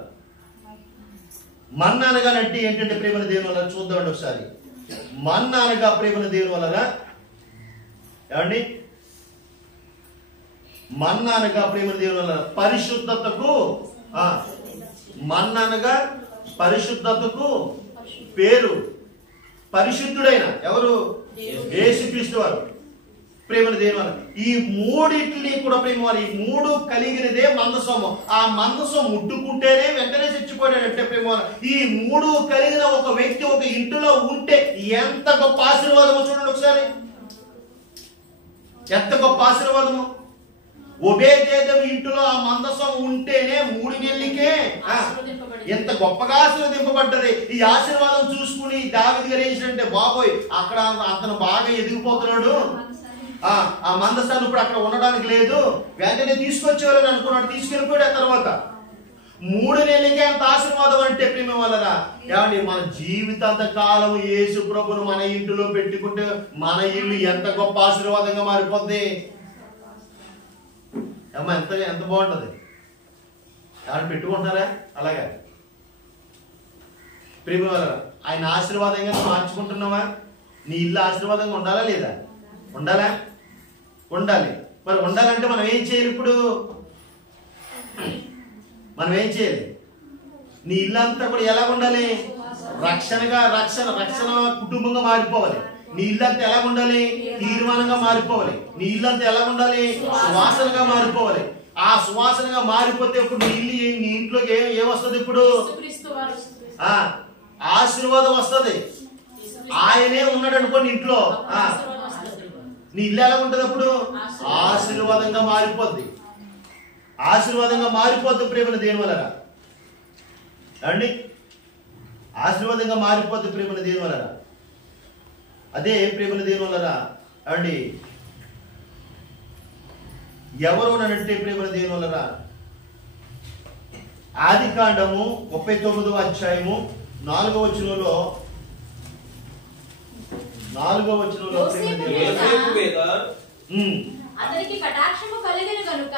మన్న అనగా అంటే ఏంటంటే ప్రేమల దేవుని వలన చూద్దామండి ఒకసారి. మన్న అనగా ప్రేమల దేవుని వలన ఏమండి మన్న అనగా ప్రేమల దేవుని వలన పరిశుద్ధతకు. మన్న అనగా పరిశుద్ధతకు పేరు. పరిశుద్ధుడైన ఎవరు? యేసుక్రీస్తు వారు ప్రేమల దేవుని వలన. ఈ మూడిటిని కూడా ప్రేమ వారు, ఈ మూడు కలిగినదే మందసము. ఆ మందసం ముట్టుకుంటేనే వెంటనే చచ్చిపోయాడంటే ప్రేమ వారు. ఈ మూడు కలిగిన ఒక వ్యక్తి ఒక ఇంటిలో ఉంటే ఎంత గొప్ప ఆశీర్వాదము చూడండి ఒకసారి. ఎంత గొప్ప ఆశీర్వాదము. ఒబేదేదము ఇంటిలో ఆ మందసం ఉంటేనే 3 నెలలకే ఎంత గొప్పగా ఆశీర్వదింపబడ్డది. ఈ ఆశీర్వాదం చూసుకుని దావీదు గారు ఏం చేశాడంటే బాబోయ్ అక్కడ అతను బాగా ఎదిగిపోతున్నాడు, ఆ మందసాన్ని ఇప్పుడు అక్కడ ఉండడానికి లేదు, వెంటనే తీసుకొచ్చేవాళ్ళని అనుకున్నాడు. తీసుకెళ్ళిపోయాడు. ఆ తర్వాత 3 నెలలకే అంత ఆశీర్వాదం అంటే ప్రేమ వలన ఏమండి మన జీవితాంత కాలం యేసు ప్రభును మన ఇంటిలో పెట్టుకుంటే మన ఇల్లు ఎంత గొప్ప ఆశీర్వాదంగా మారిపోద్ది. అమ్మా ఎంత బాగుంటది. ఏమన్నా పెట్టుకుంటున్నారా? అలాగా ప్రేమ వలన ఆయన ఆశీర్వాదంగా మార్చుకుంటున్నావా? నీ ఇల్లు ఆశీర్వాదంగా ఉండాలా లేదా? ఉండాలా? ఉండాలి. మరి ఉండాలంటే మనం ఏం చేయాలి? ఇప్పుడు మనం ఏం చేయాలి? నీ ఇల్లంతా కూడా ఎలా ఉండాలి? రక్షణ కుటుంబంగా మారిపోవాలి. నీ ఇల్లంతా ఎలా ఉండాలి? తీర్మానంగా మారిపోవాలి. నీ ఇల్లంతా ఎలా ఉండాలి? సువాసనగా మారిపోవాలి. ఆ సువాసనగా మారిపోతే ఇప్పుడు నీ ఇంట్లోకి ఏమొస్తుంది? ఇప్పుడు ఆశీర్వాదం వస్తుంది. ఆయనే ఉన్నాడు అనుకోండి ఇంట్లో. నీ ఇల్లు ఎలా ఉంటుంది? అప్పుడు ఆశీర్వాదంగా మారిపోద్ది. ఆశీర్వాదంగా మారిపోద్ది ప్రేమల దేని వలన అండి. ఆశీర్వాదంగా మారిపోద్ది ప్రేమల దేని వలన. అదే ప్రేమల దేని వలన అండి ఎవరు అంటే ప్రేమల దేని వలన ఆదికాండము 39వ అధ్యాయము 4వ వచనంలో అతనికి కటాక్షము కలిగెను గనుక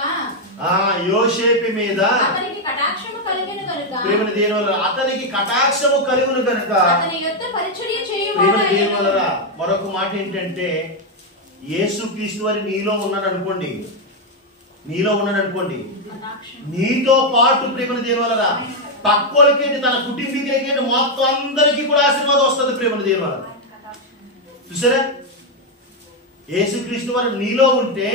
యోసేపు మీద అతనికి కటాక్షము కలిగెను గనుక ప్రేమ దేని వలన అతనికి కటాక్షము కలిగెను గనుక అతని యొద్ద పరిచర్య చేయువాడు. మరొక మాట ఏంటంటే యేసుక్రీస్తు వారి నీలో ఉన్నాడు అనుకోండి, నీతో పాటు ప్రేమ దేని వలన పక్కోలకేంటి తన కుటుంబీకులకేంటి మొత్తం అందరికీ కూడా ఆశీర్వాదం వస్తుంది ప్రేమ దేని వలన. చూసారా? యేసుక్రీస్తు వారు నీలో ఉంటే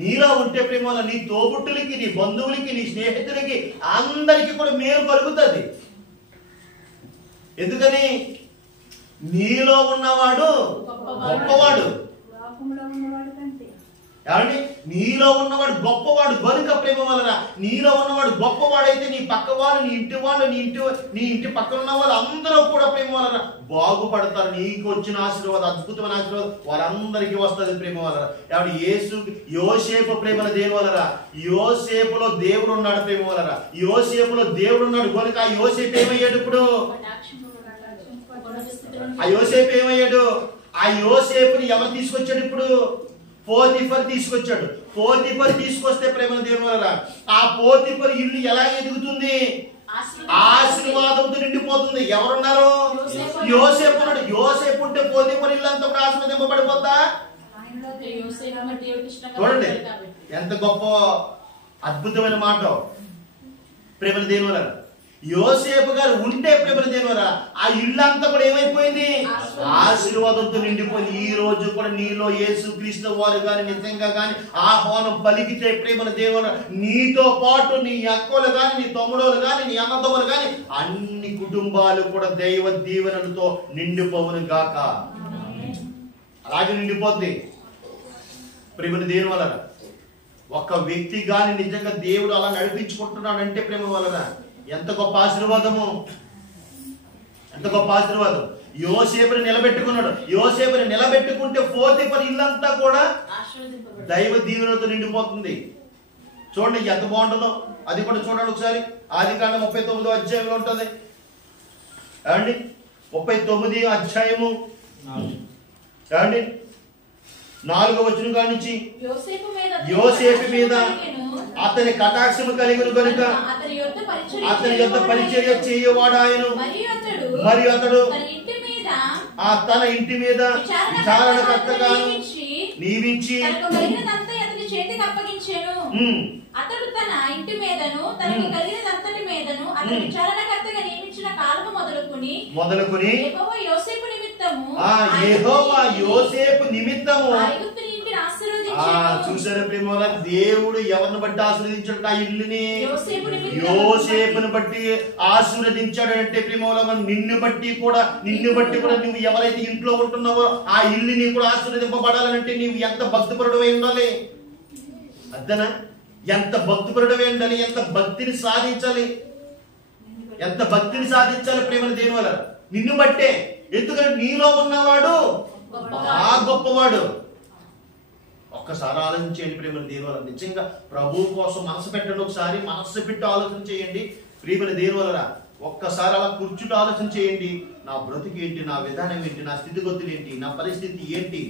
నీలో ఉంటే ప్రేమ వల్ల నీ తోబుట్టులకి, నీ బంధువులకి, నీ స్నేహితులకి అందరికీ కూడా మేలు కలుగుతుంది. ఎందుకని? నీలో ఉన్నవాడు గొప్పవాడు. ఏమండి? నీలో ఉన్నవాడు గొప్పవాడు గనుక ప్రేమ వలన, నీలో ఉన్నవాడు గొప్పవాడైతే నీ పక్క వాళ్ళు, నీ ఇంటి వాళ్ళు, నీ ఇంటి పక్కన ఉన్న వాళ్ళు అందరూ కూడా ప్రేమ వలన బాగుపడతారు. నీకు వచ్చిన ఆశీర్వాదం, అద్భుతమైన ఆశీర్వాదం వారందరికీ వస్తుంది ప్రేమ వలన. ఏమండి? యోసేపు ప్రేమల దేవుని వలన, యోసేపులో దేవుడు ఉన్నాడు ప్రేమ వలన, యోసేపులో దేవుడు ఉన్నాడు గనుక ఆ యోసేపు ఏమయ్యాడు? ఇప్పుడు ఆ యోసేపు ఏమయ్యాడు? ఆ యోసేపుని ఎవరు తీసుకొచ్చాడు? ఇప్పుడు పోతీఫర్ తీసుకొచ్చాడు. పోతీఫర్ తీసుకొస్తే ప్రేమల దేవుని వలన ఆ పోతీఫర్ ఇల్లు ఎలా ఎదుగుతుంది? ఆశీర్వాదంతో నిండిపోతుంది. ఎవరున్నారు? యోసేపు ఉన్నాడు. యోసేపు ఉంటే పోతీఫర్ ఇల్లు అంతా కూడా ఆశీర్వదింపబడిపోతా. చూడండి ఎంత గొప్ప అద్భుతమైన మాట ప్రేమల దేవుని వలన. యోసేపు గారు ఉంటే ప్రేమల దేవుని వలన ఆ ఇల్లు అంతా కూడా ఏమైపోయింది? ఆశీర్వాదంతో నిండిపోయింది. ఈ రోజు కూడా నీలో యేసుక్రీస్తు వారు గాని నిజంగా గాని ఆహ్వానం పలికితే ప్రేమల దేవుని నీతో పాటు నీ అక్కలు గాని, నీ తమ్ముడోలు గాని, నీ అన్నదమ్ములు గాని అన్ని కుటుంబాలు కూడా దైవ దీవెనలతో నిండిపోవును గాక. అలాగే నిండిపోద్ది ప్రేమల దేవుని వలన. ఒక వ్యక్తి గాని నిజంగా దేవుడు అలా నడిపించుకుంటున్నాడంటే ప్రేమ వలన ఎంత గొప్ప ఆశీర్వాదము, ఎంత గొప్ప ఆశీర్వాదం. యోసేపుని నిలబెట్టుకున్నాడు. యోసేపుని నిలబెట్టుకుంటే పోతీఫర్ ఇల్లంతా కూడా దైవ దీవెనలతో నిండిపోతుంది. చూడండి ఎంత బాగుంటుందో. అది కూడా చూడండి ఒకసారి. ఆదికాండం 39వ అధ్యాయంలో ఉంటుంది. ఏమండి? 39వ అధ్యాయము ఏమండి 4వ వచనం కాడి నుంచి, యోసేపు మీద అతని కటాక్షము కలిగిన కనుక అతని యొక్క పరిచర్య చేయవాడాయను. మరియు అతడు తన ఇంటి మీద విచారణకర్తగా నియమించి అతడు తన ఇంటి మీదను తనకు కలిగినదంతటి మీదను అతని విచారణకర్తగా నియమించిన కాలము మొదలుకొని యెహోవా యోసేపు నిమిత్తము చూసారా ప్రేమ? దేవుడు ఎవరిని బట్టి ఆశీర్వదించాడు? ఆ ఇల్లుని యోసేపుని బట్టి ఆశీర్వదించాడు. అంటే ప్రేమ నిన్ను బట్టి కూడా నువ్వు ఎవరైతే ఇంట్లో ఉంటున్నావో ఆ ఇల్లుని కూడా ఆశీర్వదింపబడాలంటే నువ్వు ఎంత భక్తిపరుడు అయి ఉండాలి. అర్థనా? ఎంత భక్తిపరుడు అయి ఉండాలి, ఎంత భక్తిని సాధించాలి, ఎంత భక్తిని సాధించాలి ప్రేమల దేవుని వల్ల నిన్ను బట్టే. ఎందుకంటే నీలో ఉన్నవాడు ఆ గొప్పవాడు. ఒక్కసారి ఆలోచన చేయండి ప్రేమల దేవుని వల్ల. నిజంగా ప్రభువు కోసం మనసు పెట్టండి. ఒకసారి మనసు పెట్టి ఆలోచన చేయండి ప్రేమల దేవుని వల్ల. ఒక్కసారి అలా కూర్చుంటూ ఆలోచన చేయండి. నా బ్రతుకు ఏంటి, నా విధానం ఏంటి, నా స్థితిగతులు ఏంటి, నా పరిస్థితి ఏంటి,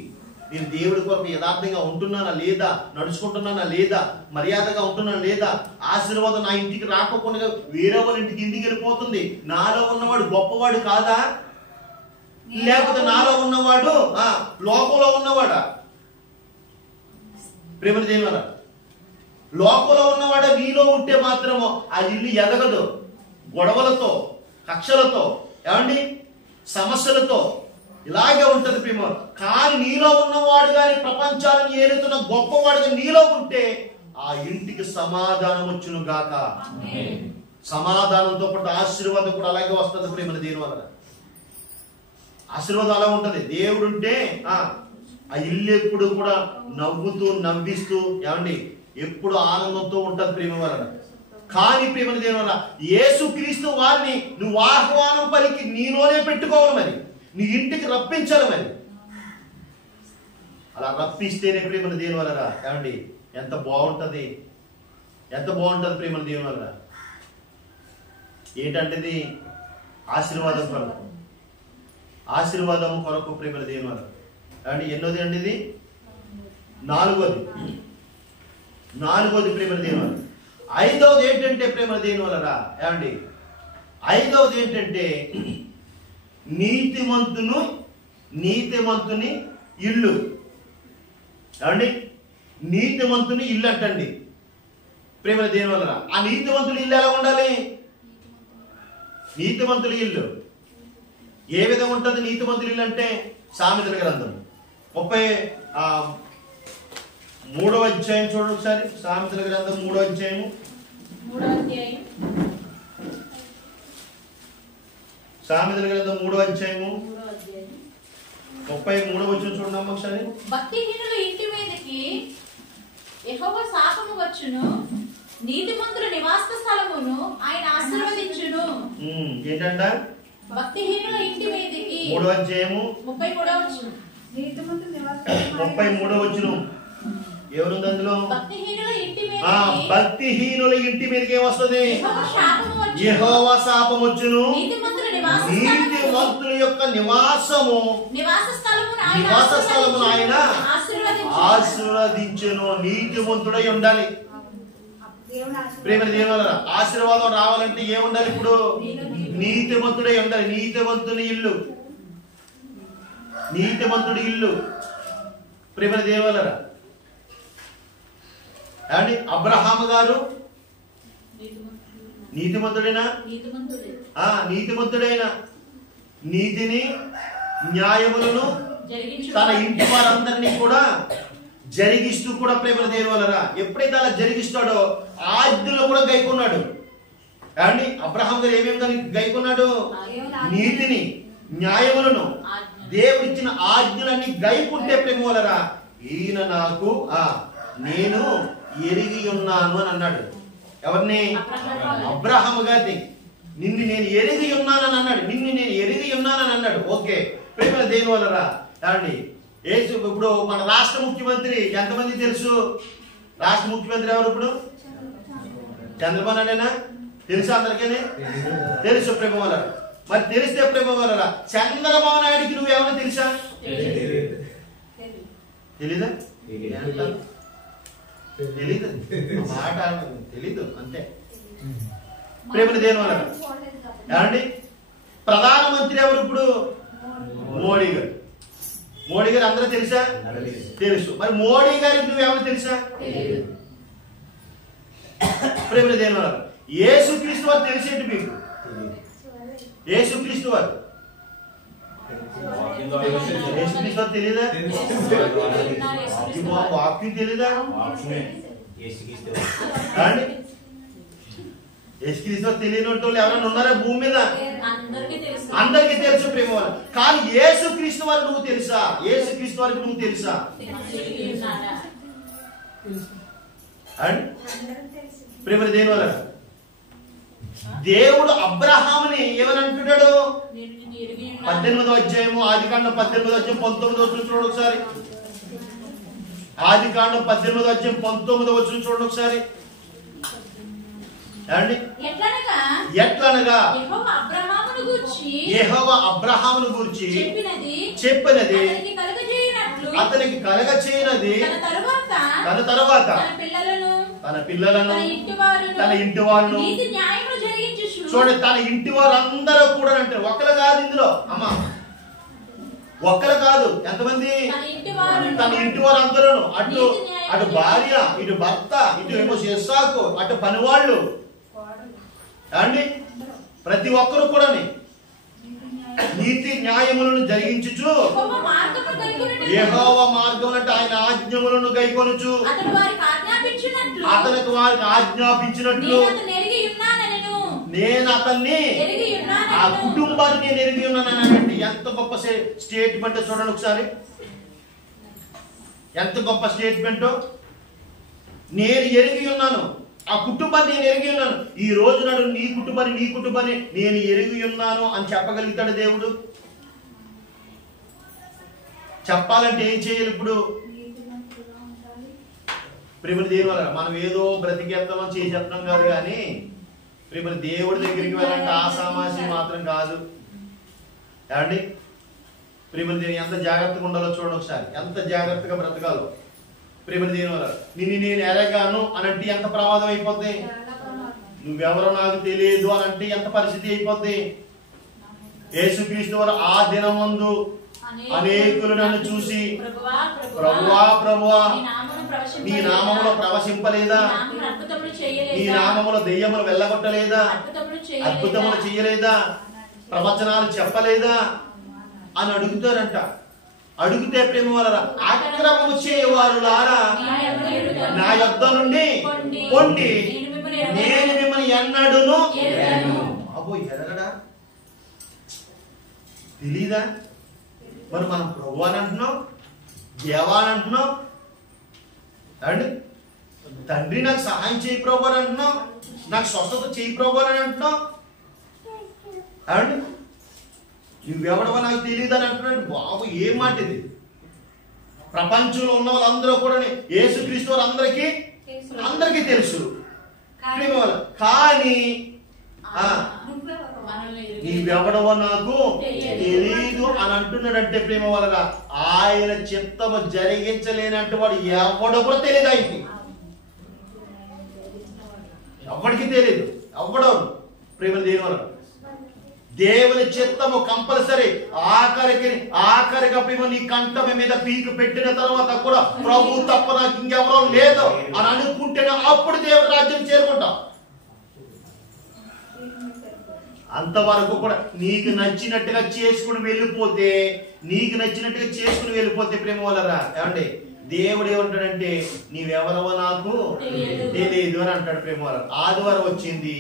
నేను దేవుడి కొరకు యథార్థంగా ఉంటున్నానా లేదా, నడుచుకుంటున్నానా లేదా, మర్యాదగా ఉంటున్నానా లేదా, ఆశీర్వాదం నా ఇంటికి రాకపోకుండా వేరే వాళ్ళ ఇంటికి ఎందుకు వెళ్ళిపోతుంది? నాలో ఉన్నవాడు గొప్పవాడు కాదా? లేకపోతే నాలో ఉన్నవాడు లోకంలో ఉన్నవాడా? ప్రేమ దేనివల్ల లోకంలో ఉన్నవాడు నీలో ఉంటే మాత్రము ఆ ఇల్లు ఎదగదు. గొడవలతో, కక్షలతో, ఏమండి సమస్యలతో ఇలాగే ఉంటది ప్రేమ. కానీ నీలో ఉన్నవాడు కానీ ప్రపంచాలను ఏలుతున్న గొప్పవాడుగా నీలో ఉంటే ఆ ఇంటికి సమాధానం వచ్చును గాక. సమాధానంతో పాటు ఆశీర్వాదం కూడా అలాగే వస్తుంది ప్రేమ. దేని వల్ల ఆశీర్వాదం అలా ఉంటది. దేవుడు ఉంటే ఆ ఇల్లు ఎప్పుడు కూడా నవ్వుతూ నవ్విస్తూ ఏమండి ఎప్పుడు ఆనందంతో ఉంటది ప్రేమ వలన. కానీ ప్రేమ దేని వల్ల యేసుక్రీస్తు వారిని నువ్వు ఆహ్వానం పలికి నీలోనే పెట్టుకోవాలి, మరి నీ ఇంటికి రప్పించాలి. మరి అలా రప్పిస్తేనే ప్రేమల దేవుని వలన ఏమండి ఎంత బాగుంటది, ఎంత బాగుంటది ప్రేమల దేవుని వలన. ఏంటంటే ఆశీర్వాదం కొరకు, ఆశీర్వాదం కొరకు ప్రేమల దేవుని వలన. ఏమండి ఎన్నోది అండి ఇది? నాలుగోది ప్రేమల దేవుని వలన. ఐదవది ఏంటంటే ప్రేమల దేవుని వలన ఏమండి ఐదవది ఏంటంటే నీతిమంతుని ఇల్లు. ఏమండి నీతిమంతుని ఇల్లు అంటండి ప్రేమల దేని వలన. ఆ నీతిమంతుని ఇల్లు ఎలా ఉండాలి? నీతిమంతుల ఇల్లు ఏ విధంగా ఉంటుంది? నీతిమంతుల ఇల్లు అంటే సామెతల గ్రంథం 3వ అధ్యాయం చూడండి ఒకసారి. సామెతల గ్రంథం 3వ అధ్యాయం. సామెతల గ్రంథం 3వ అధ్యాయము 33వ వచనం చూడండి అమ్మ ఒకసారి. భక్తిహీనుల ఇంటి మీదకి యెహోవా శాపము వచ్చును, నీతిమంతుల నివాస స్థలమును ఆయన ఆశీర్వదించును. ఏంటంట? భక్తిహీనుల ఇంటి మీదకి 3వ అధ్యాయము 33వ వచనం. 33వ వచనం. ఎవరుంది అందులో? భక్తిహీనుల ఇంటి భక్తిహీనుల ఇంటి మీదకి ఏమొస్తుంది? యెహోవా శాపము యెహోవా శాపం వచ్చును, వచ్చును, నీతిమంతుల నీతిమంతుల యొక్క నివాస స్థలమును ఆయన ఆశీర్వదించును. నీతిమంతుడై ఉండాలి. ప్రేమ దేవుల ఆశీర్వాదం రావాలంటే ఏముండాలి? ఇప్పుడు నీతిమంతుడై ఉండాలి. నీతిమంతుని ఇల్లు, నీతిమంతుడి ఇల్లు. ప్రేమ దేవులరా అండి. అబ్రహాము గారు నీతిమంతుడైనా? నీతిమంతుడైన నీతిని న్యాయములను తన ఇంటి వారందరినీ కూడా జరిగిస్తూ కూడా ప్రేమ దేవులరా ఎప్పుడైతే అలా జరిగిస్తాడో ఆజ్ఞలు కూడా గైకొన్నాడు. అండి అబ్రహాం గారు ఏమేమి గైకొన్నాడు? నీతిని, న్యాయములను, దేవుడిచ్చిన ఆజ్ఞలన్నీ గైకుంటే ప్రేమ వలరా ఈయన నాకు నేను ఎరిగి ఉన్నాను అని అన్నాడు. ఎవరిని? అబ్రహాము గారిని. నిన్ను నేను ఎరిగి ఉన్నానని అన్నాడు. నిన్ను నేను ఎరిగి ఉన్నానని అన్నాడు. ఓకే ప్రేమ దేని వలరా అండి. ఇప్పుడు మన రాష్ట్ర ముఖ్యమంత్రి ఎంతమంది తెలుసు? రాష్ట్ర ముఖ్యమంత్రి ఎవరు ఇప్పుడు? చంద్రబాబు నాయుడేనా? తెలుసా అందరికీ? తెలుసు ప్రేమ వలరా. మరి తెలిస్తే ప్రేమ వలరా చంద్రబాబు నాయుడికి నువ్వేమన్నా తెలుసా? తెలీదా? తెలీదు, మాట తెలీదు అంతే. ప్రేమ దేని వలన ఏమండి? ప్రధానమంత్రి ఎవరు ఇప్పుడు? మోడీ గారు. మోడీ గారు అందరూ తెలుసా? తెలుసు. మరి మోడీ గారికి నువ్వేమన్నా తెలుసా? ప్రేమ దేని వలన యేసుక్రీస్తు వారు తెలిసేంటి మీకు? యేసుక్రీస్తు వారు తెలీదా? వాక్యం తెలీదా? యేసుక్రీస్తు తెలియని వాళ్ళు ఎవరైనా ఉన్నారా భూమి మీద? అందరికీ తెలుసు ప్రేమ వారు. కానీ యేసుక్రీస్తు వారు నువ్వు తెలుసా? యేసుక్రీస్తు వారికి నువ్వు తెలుసా? ప్రేమ దేని వల్ల దేవుడు అబ్రహాముని ఏమని అంటున్నాడు? 18వ అధ్యాయము ఆదికాండం 18వ అధ్యాయం 19వ వచనం చూడండి ఒకసారి. ఆదికాండం 18వ అధ్యాయం 19వ వచనం చూడండి ఒకసారి. ఎట్లనగా యెహోవా అబ్రహామును గూర్చి చెప్పినది అతనికి కలగచేయనది తన తరువాత తన పిల్లలను తన ఇంటి వారిని చూడండి. తన ఇంటి వారు అందరూ కూడా అంటారు. ఒక్కరు కాదు ఇందులో అమ్మ, ఒక్కరు కాదు. ఎంతమంది? తన ఇంటి వారు అందరూ. అటు భార్య, ఇటు భర్త, ఇటు ఏమో ఇస్సాకు, అటు పనివాళ్ళు అండి. ప్రతి ఒక్కరు కూడా నీతి న్యాయములను జరిగించుచు యెహోవా మార్గం అంటే ఆయన ఆజ్ఞములను గైకొనుచు అతనికి వారికి ఆజ్ఞాపించినట్లు నేను అతన్ని ఆ కుటుంబాన్ని నేను ఎరిగి ఉన్నానండి. ఎంత గొప్ప స్టేట్మెంట్ చూడండి ఒకసారి. ఎంత గొప్ప స్టేట్మెంట్. నేను ఎరిగి ఉన్నాను, ఆ కుటుంబాన్ని నేను ఎరిగి ఉన్నాను. ఈ రోజు నాడు నీ కుటుంబాన్ని నేను ఎరిగి ఉన్నాను అని చెప్పగలుగుతాడు దేవుడు. చెప్పాలంటే ఏం చేయాలి? ఇప్పుడు ప్రేమని దేని వల్ల మనం ఏదో బ్రతికేద్దామని చేసేస్తున్నాం కాదు. కానీ ప్రేమని దేవుడి దగ్గరికి వెళ్ళాలంటే ఆసామాసి మాత్రం కాదు. ఏమండి? ప్రేమని దేని ఎంత జాగ్రత్తగా ఉండాలో చూడండి ఒకసారి. ఎంత జాగ్రత్తగా బ్రతకాలో. ప్రేమని దేని వల్ల నిన్ను నేను ఎరగాను అనంటే ఎంత ప్రమాదం అయిపోద్ది. నువ్వెవరో నాకు తెలియదు అనంటే ఎంత పరిస్థితి అయిపోద్ది. యేసుక్రీస్తు వారు ఆ దినమందు అనేకులు నన్ను చూసి ప్రభువా ప్రభువా నీ నామములో ప్రవశింపలేదా? నీ నామములో దెయ్యములు వెళ్ళగొట్టలేదా? అద్భుతములు చేయలేదా? ప్రవచనాలు చెప్పలేదా అని అడుగుతారంట. అడిగితే ప్రేమ వలన అక్రమము చేయవారులారా నా యొద్ద నుండి పొండి, నేను మిమ్మల్ని ఎన్నడును అబ్బో ఎరగడా, తెలీదా? మరి మనం ప్రభు అని అంటున్నాం, దేవా అని అంటున్నాం అండి. తండ్రి నాకు సహాయం చేయి ప్రభు అని అంటున్నాం, నాకు స్వస్థత చేయి ప్రభు అని అంటున్నాం అండి. నువ్వెవడవో నాకు తెలియదు అని అంటున్నాడు. బాబు ఏం మాట ఇది? ప్రపంచంలో ఉన్న వాళ్ళందరూ కూడా యేసుక్రీస్తు వారు అందరికీ తెలుసు. కానీ నీవెవడవో నాకు తెలీదు అని అంటున్నాడంటే ప్రేమ వలన ఆయన చిత్తము జరిగించలేనంటే వాడు ఎవడో కూడా తెలియదు. ఆయనకి ఎవరికి తెలియదు. ఎవడో ప్రేమ దేని వలన దేవుని చిత్తము కంపల్సరీ ఆఖరిగా ప్రేమ నీ కంఠం మీద పీకు పెట్టిన తర్వాత కూడా ప్రభు తప్ప నాకు ఇంకెవరో లేదు అని అనుకుంటేనే అప్పుడు దేవుడి రాజ్యం చేరుకుంటాం. అంతవరకు కూడా నీకు నచ్చినట్టుగా చేసుకుని వెళ్ళిపోతే ప్రేమ వలరా ఏమండి దేవుడు ఏమంటాడంటే నీవెవరవో నాకు తెలియదు అని అంటాడు ప్రేమ వల్ల. ఆదివారం వచ్చింది,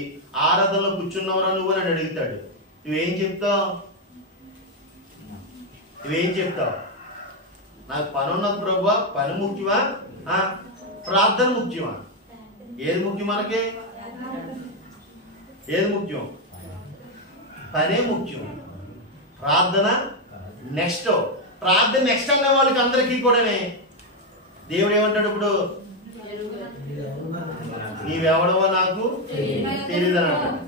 ఆరాధనలో కూర్చున్నవరా నువ్వు అని అడుగుతాడు. నువ్వేం చెప్తావు? నాకు పని ఉన్నది ప్రభు, పని ముఖ్యమా ప్రార్థన ముఖ్యమా? ఏది ముఖ్యం? మనకి ఏది ముఖ్యం? పనే ముఖ్యం, ప్రార్థన నెక్స్ట్. ప్రార్థన నెక్స్ట్ అన్న వాళ్ళకి అందరికీ కూడా దేవుడు ఏమంటాడు? ఇప్పుడు నీవెవడవో నాకు తెలియదు అని అంటాడు.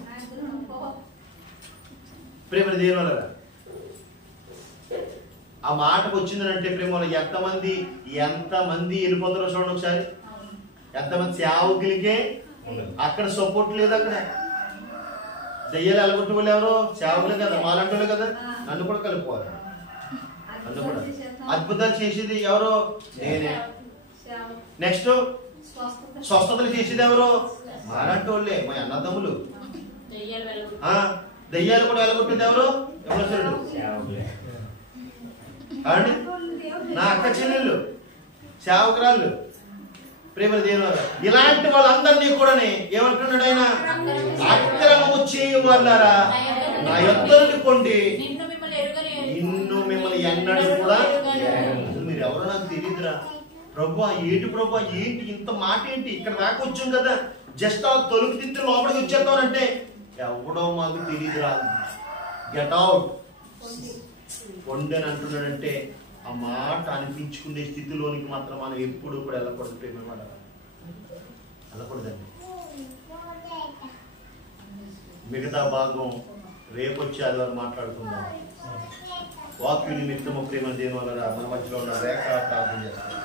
ప్రేమ దేవుడు ఆ మాటకు వచ్చిందనంటే ప్రేమ ఎంతమంది వెళ్ళిపోతారో చూడండి ఒకసారి. ఎంతమంది సేవకులకే అక్కడ సపోర్ట్ లేదు. అక్కడ దయ్యాలు ఎలగొట్టు వాళ్ళు ఎవరు? సేవకులే కదా, మాలంటోళ్ళే కదా. నన్ను కూడా కలుపుకోవాలి. నన్ను కూడా అద్భుతాలు చేసేది ఎవరు? నేనే. నెక్స్ట్ స్వస్థతలు చేసేది ఎవరు? మాలంటోళ్ళే, మా అన్నదమ్ములు. దయ్యాలు కూడా ఎలగొట్టేది ఎవరు? ఎవరు? నా అక్క చెల్లెళ్ళు, సేవకురాళ్ళు. ప్రేమ దేవుడు ఇలాంటి వాళ్ళందరినీ కూడా ఏమంటున్నాడు ఆయన? అక్రమము చేయవాళ్ళారా నా యొద్ద నుండి పొండి, నిన్ను మిమ్మల్ని ఎన్నడూ కూడా. మీరు ఎవరో నాకు తెలియదురా ప్రభు. ఏంటి ప్రభు, ఏంటి ఇంత మాట? ఏంటి ఇక్కడ దాకా వచ్చాం కదా, జస్ట్ ఆ తొలుగు తింటే లోపలికి వచ్చేద్దామంటే ఎవడో మాకు తెలియదురా, గెట్ అవుట్ పొండి అని అంటున్నాడంటే ఆ మాట అనిపించుకునే స్థితిలోనికి మాత్రం మనం ఎప్పుడు కూడా వెళ్ళకూడదు. ప్రేమ మాట వెళ్ళకూడదండి. మిగతా భాగం రేపు వచ్చే ఆదివారం మాట్లాడుకుందాం. వాక్యు నిమిత్తము ప్రేమ దేవుని వల్ల మన మధ్యలో ఉన్న రేఖ ప్రార్థన చేస్తాం.